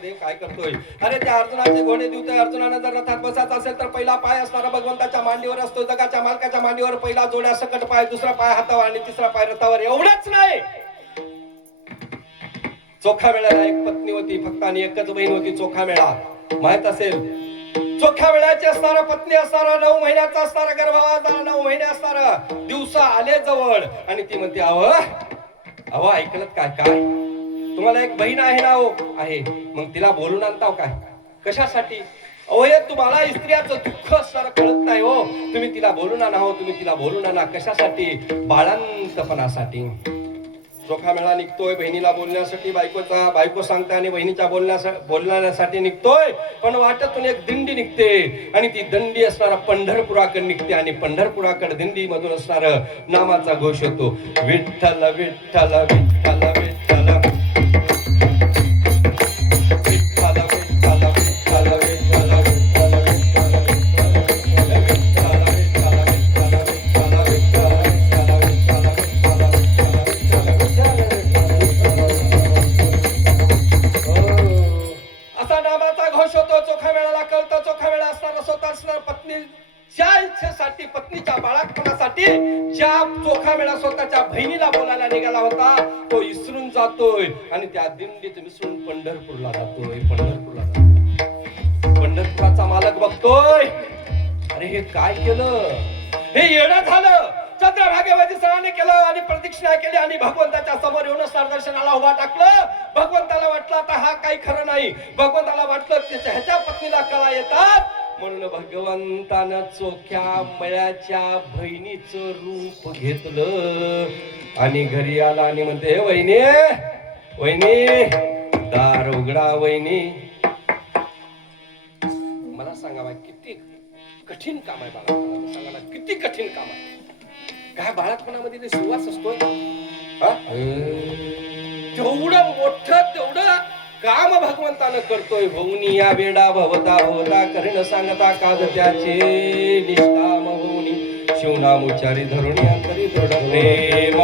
महादेव काय करतोय? अरे त्या अर्जुनाचे घोडे देवतोय. अर्जुनानं जर रथात बसायचं असेल तर पहिला पाय असणारा भगवंताच्या मांडीवर असतो. जगाच्या मालकाच्या मांडीवर पहिला जोड्या सकट पाय, दुसरा पाय हातावर आणि तिसरा पाय रथावर. एवढंच नाही, चोखा मेळ्याला एक पत्नी होती फक्त आणि एकच बहीण होती. चोखा मेळा माहित असेल. चोखा वेळाची असणारा पत्नी असणारा 9 महिन्याचा असणारा गर्भावाचा 9 महिने असणारा दिवसा आले जवळ आणि ती म्हणते अहो ऐकलत काय काय तुम्हाला एक बहीण आहे ना? हो आहे. मग तिला बोलून आणताव काय? कशासाठी? अहो हे तुम्हाला स्त्रियाचं दुःख असणारं कळत नाही हो. तुम्ही तिला बोलून आणा. हो तुम्ही तिला बोलून आणा. कशासाठी? बाळांतपणासाठी. चोखा मेळा निघतोय बहिणीला बोलण्यासाठी. बायको सांगते आणि बहिणीच्या बोलण्यासाठी निघतोय. पण वाटेतून एक दिंडी निघते आणि ती दिंडी असणारा पंढरपुराकडे निघते आणि पंढरपुराकडे दिंडी मधून असणार नामाचा घोष होतो. विठ्ठल विठ्ठल विठ्ठल विठ्ठल पत्नीच्या बाळापणासाठी ज्या चोखा मेळा स्वतःच्या बहिणीला बोलायला निघाला होता तो विसरून जातोय आणि त्या दिंडीत मिसळून पंढरपूरला जातोय. पंढरपुराचा मालक बघतोय, अरे हे काय केलं? हे येणं झालं. चंद्रभागेवरती सराने केलं आणि प्रदक्षिणा केली आणि भगवंताच्या समोर येऊन दर्शनाला उभा टाकलं. भगवंताला वाटलं आता हा काही खरं नाही. भगवंताला वाटलं ह्याच्या पत्नीला कळा येतात म्हणून भगवंतानं चोख्या मळ्याच्या बहिणीचं रूप घेतलं आणि घरी आला आणि म्हणते वहिनी वहिनी दार उघडा. वहिनी मला सांगा बा किती कठीण काम आहे बाळापणाचं. सांगा ना किती कठीण काम आहे. काय बाळापणामध्ये सुवास असतोय तेवढं मोठं तेवढं काम भगवंतानं करतोय. होऊनी या बेडा भवता भवता कर्ण सांगता काद त्याचे निष्काम होऊनी शिवनाम उच्चारी धरुणी अंतरी दृढ प्रेम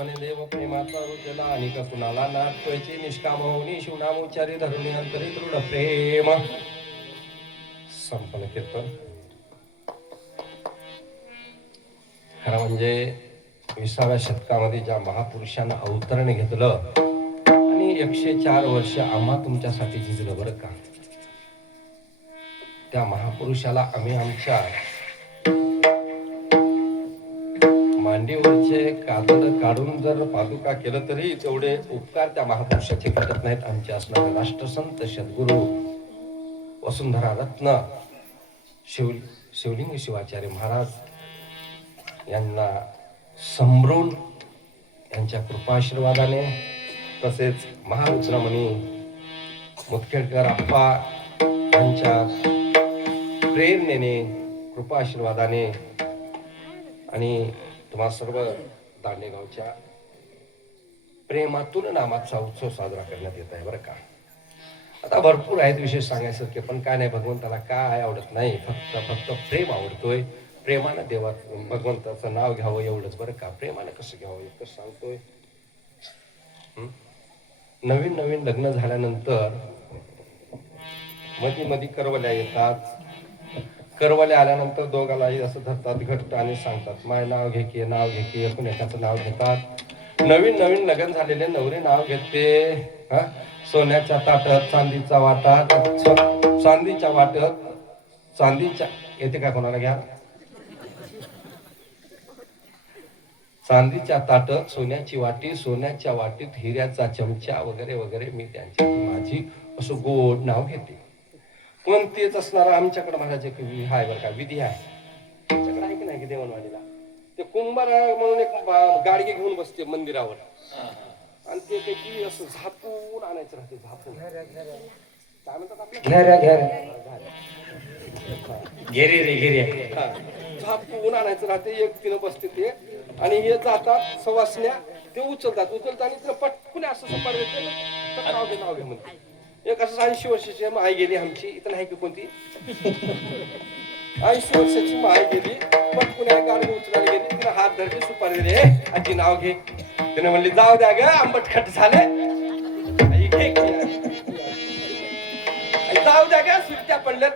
म्हणे देव प्रेमाचा रुजला आणि का कुणाला नाटवायचे निष्काम होऊनी शिवनामोच्चारी धरुणी अंतरी दृढ प्रेम. संपन्न कीर्तन. खरं म्हणजे 20व्या शतकामध्ये ज्या महापुरुषांना अवतरण घेतलं आणि 104 वर्ष आम्हा तुमच्यासाठी झिजलं बरं का. त्या महापुरुषाला आम्ही आमच्या मांडीवरचे कातड काढून जर पादुका केलं तरी तेवढे उपकार त्या महापुरुषाचे घटत नाहीत. आमचे असणारे राष्ट्रसंत सद्गुरू वसुंधरा रत्न शिवलिंग शिवाचार्य महाराज यांना संभ्रून यांच्या कृपाशीर्वादाने तसेच महारुद्रमणी मुतखेडकर आप्पा यांच्या प्रेरणेने कृपाशीर्वादाने आणि तुम्हा सर्व दांडेगावच्या प्रेमातून नामाचा उत्सव साजरा करण्यात येत आहे बरं का. आता भरपूर आहेत विशेष सांगायसारखे, पण काय नाही, भगवंताला काय आवडत नाही, फक्त प्रेम आवडतोय. प्रेमानं देवा भगवंताचं नाव घ्यावं एवढंच बरं का. प्रेमानं कसं घ्यावं एक तर सांगतोय. नवीन लग्न झाल्यानंतर मध्ये करवल्या येतात. करवल्या आल्यानंतर दोघालाही असं धरतात घट्ट आणि सांगतात माय नाव घे की, नाव घे की. एकूण एकाचं नाव घेतात. नवीन लग्न झालेले नवरे नाव घेते. सोन्याच्या ताटात चांदीचा वाटा, चांदीच्या वाटत चांदीच्या येते का कोणाला घ्या. चांदीच्या ताटात सोन्याची वाटी, सोन्याच्या वाटीत हिऱ्याचा चमचा वगैरे वगैरे. मी त्यांची माझी असं गोड नाव घेते. पण तेच असणारा आमच्याकडे महाराज एक हाय बरं का, विधी आहे आमच्याकडे. आहे की नाही की देवणवाडीला ते कुंभार म्हणून एक गाडगे घेऊन बसते मंदिरावर आणि ते काही असं झापून आणायचं राहते. झापून काय म्हणतात आपलं झापून आणायचं राहते. एकटीनं बसते ते आणि हे जातात सवासण्या ते उचलतात आणि तिला पटकून असं सपाट देते. नाव घे म्हणते. एक असं 80 वर्षाची आई गेली आमची. इथं नाही की कोणती 80 वर्षाची माय गेली. पटकून गाडी उचलायला गेली. तिला हात धरले, सुपारी दिली. आजी नाव घे. तिने म्हणली जाऊ द्या ग, आंबट खट झाले. जाऊ द्या ग, सुट्ट्या पडल्यात.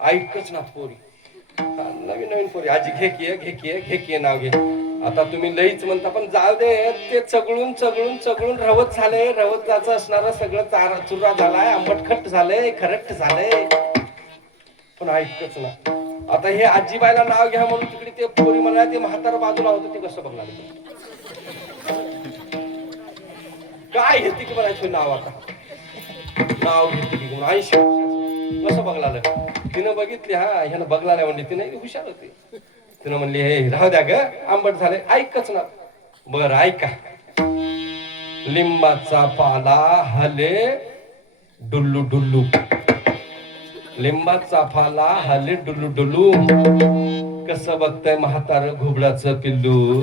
ऐकच ना पोरी, नवीन पोरी. आजी घे की नाव घे. आता तुम्ही लईच म्हणता, पण जाऊ दे. ते चगळून रवत झाले. रवत जायचं असणार सगळं चुरा झालाय, आंबटखट झालंय, खरट झालंय, पण ऐकच ना. आता हे आजीबाईला नाव घ्या म्हणून तिकडे ते पोरी म्हणा ते म्हातारा बाजूला होतं. ते कसं बघणार काय घेते की म्हणायचं नाव. आता नाव घेते की 80 कसं बघणार. तिनं बघितली, ह्यानं बघला म्हणली. तिने हुशार होती. तिनं म्हणली हे राहू द्या ग, आंबट झाले. ऐकच ना. बर ऐका. लिंबाचा पाला हले डुल्लू डुल्लू. लिंबाचा पाला हले डुल्लू डुल्लू. कसं बघताय म्हातार घुबडाचं पिल्लू.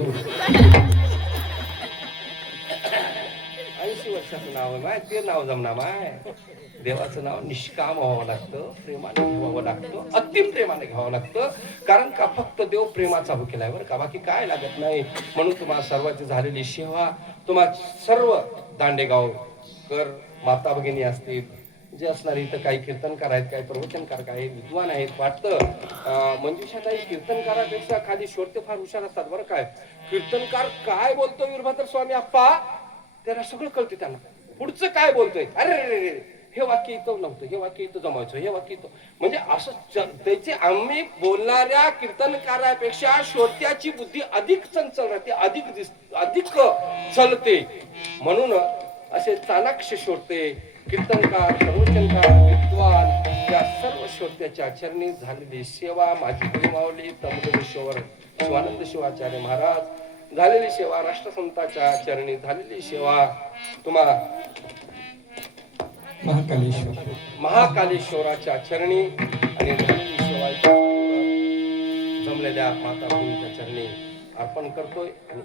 80 वर्षाचं नाव आहे माय. ते नाव जमणार माय. देवाचं नाव निष्काम व्हावं लागतं, प्रेमाने घ्यावं लागतं, अतिप्रेमाने घ्यावं लागतं. कारण का फक्त देव प्रेमाचा भुकेला आहे बरं का, बाकी काय लागत नाही. म्हणून तुम्हाला सर्वांची झालेली सेवा, तुम्हा सर्व दांडेगावकर माता भगिनी असतील जे असणारे, इथं काही कीर्तनकार आहेत, काही प्रवचनकार, काही विद्वान आहेत. वाटतं मंजुषाताई कीर्तनकारापेक्षा खाली श्रोते फार हुशार असतात बरं काय. कीर्तनकार काय बोलतो वीरभद्र स्वामी आप्पा त्याला सगळं कळते. त्यांना पुढचं काय बोलतोय, अरे हे वाक्य इथं नव्हतं, हे वाक्य इथं जमायचं, हे वाक्य इथं, म्हणजे असं त्याचे आम्ही बोलणाऱ्या कीर्तनकारापेक्षा श्रोत्याची बुद्धी अधिक चंचल राहते, अधिक चलते. म्हणून असे चाणाक्ष श्रोते, कीर्तनकार, प्रवचनकार, विद्वान या सर्व श्रोत्याच्या चरणी झालेली सेवा माझी गुरुमावली तमदेवेश्वर शिवानंद शिवाचार्य महाराज झालेली सेवा, राष्ट्रसंताच्या चरणी झालेली सेवा, तुम्हा महाकालेश्वराच्या चरणी आणि झालेली सेवा जमलेल्या माता भगिनीच्या चरणी अर्पण करतोय आणि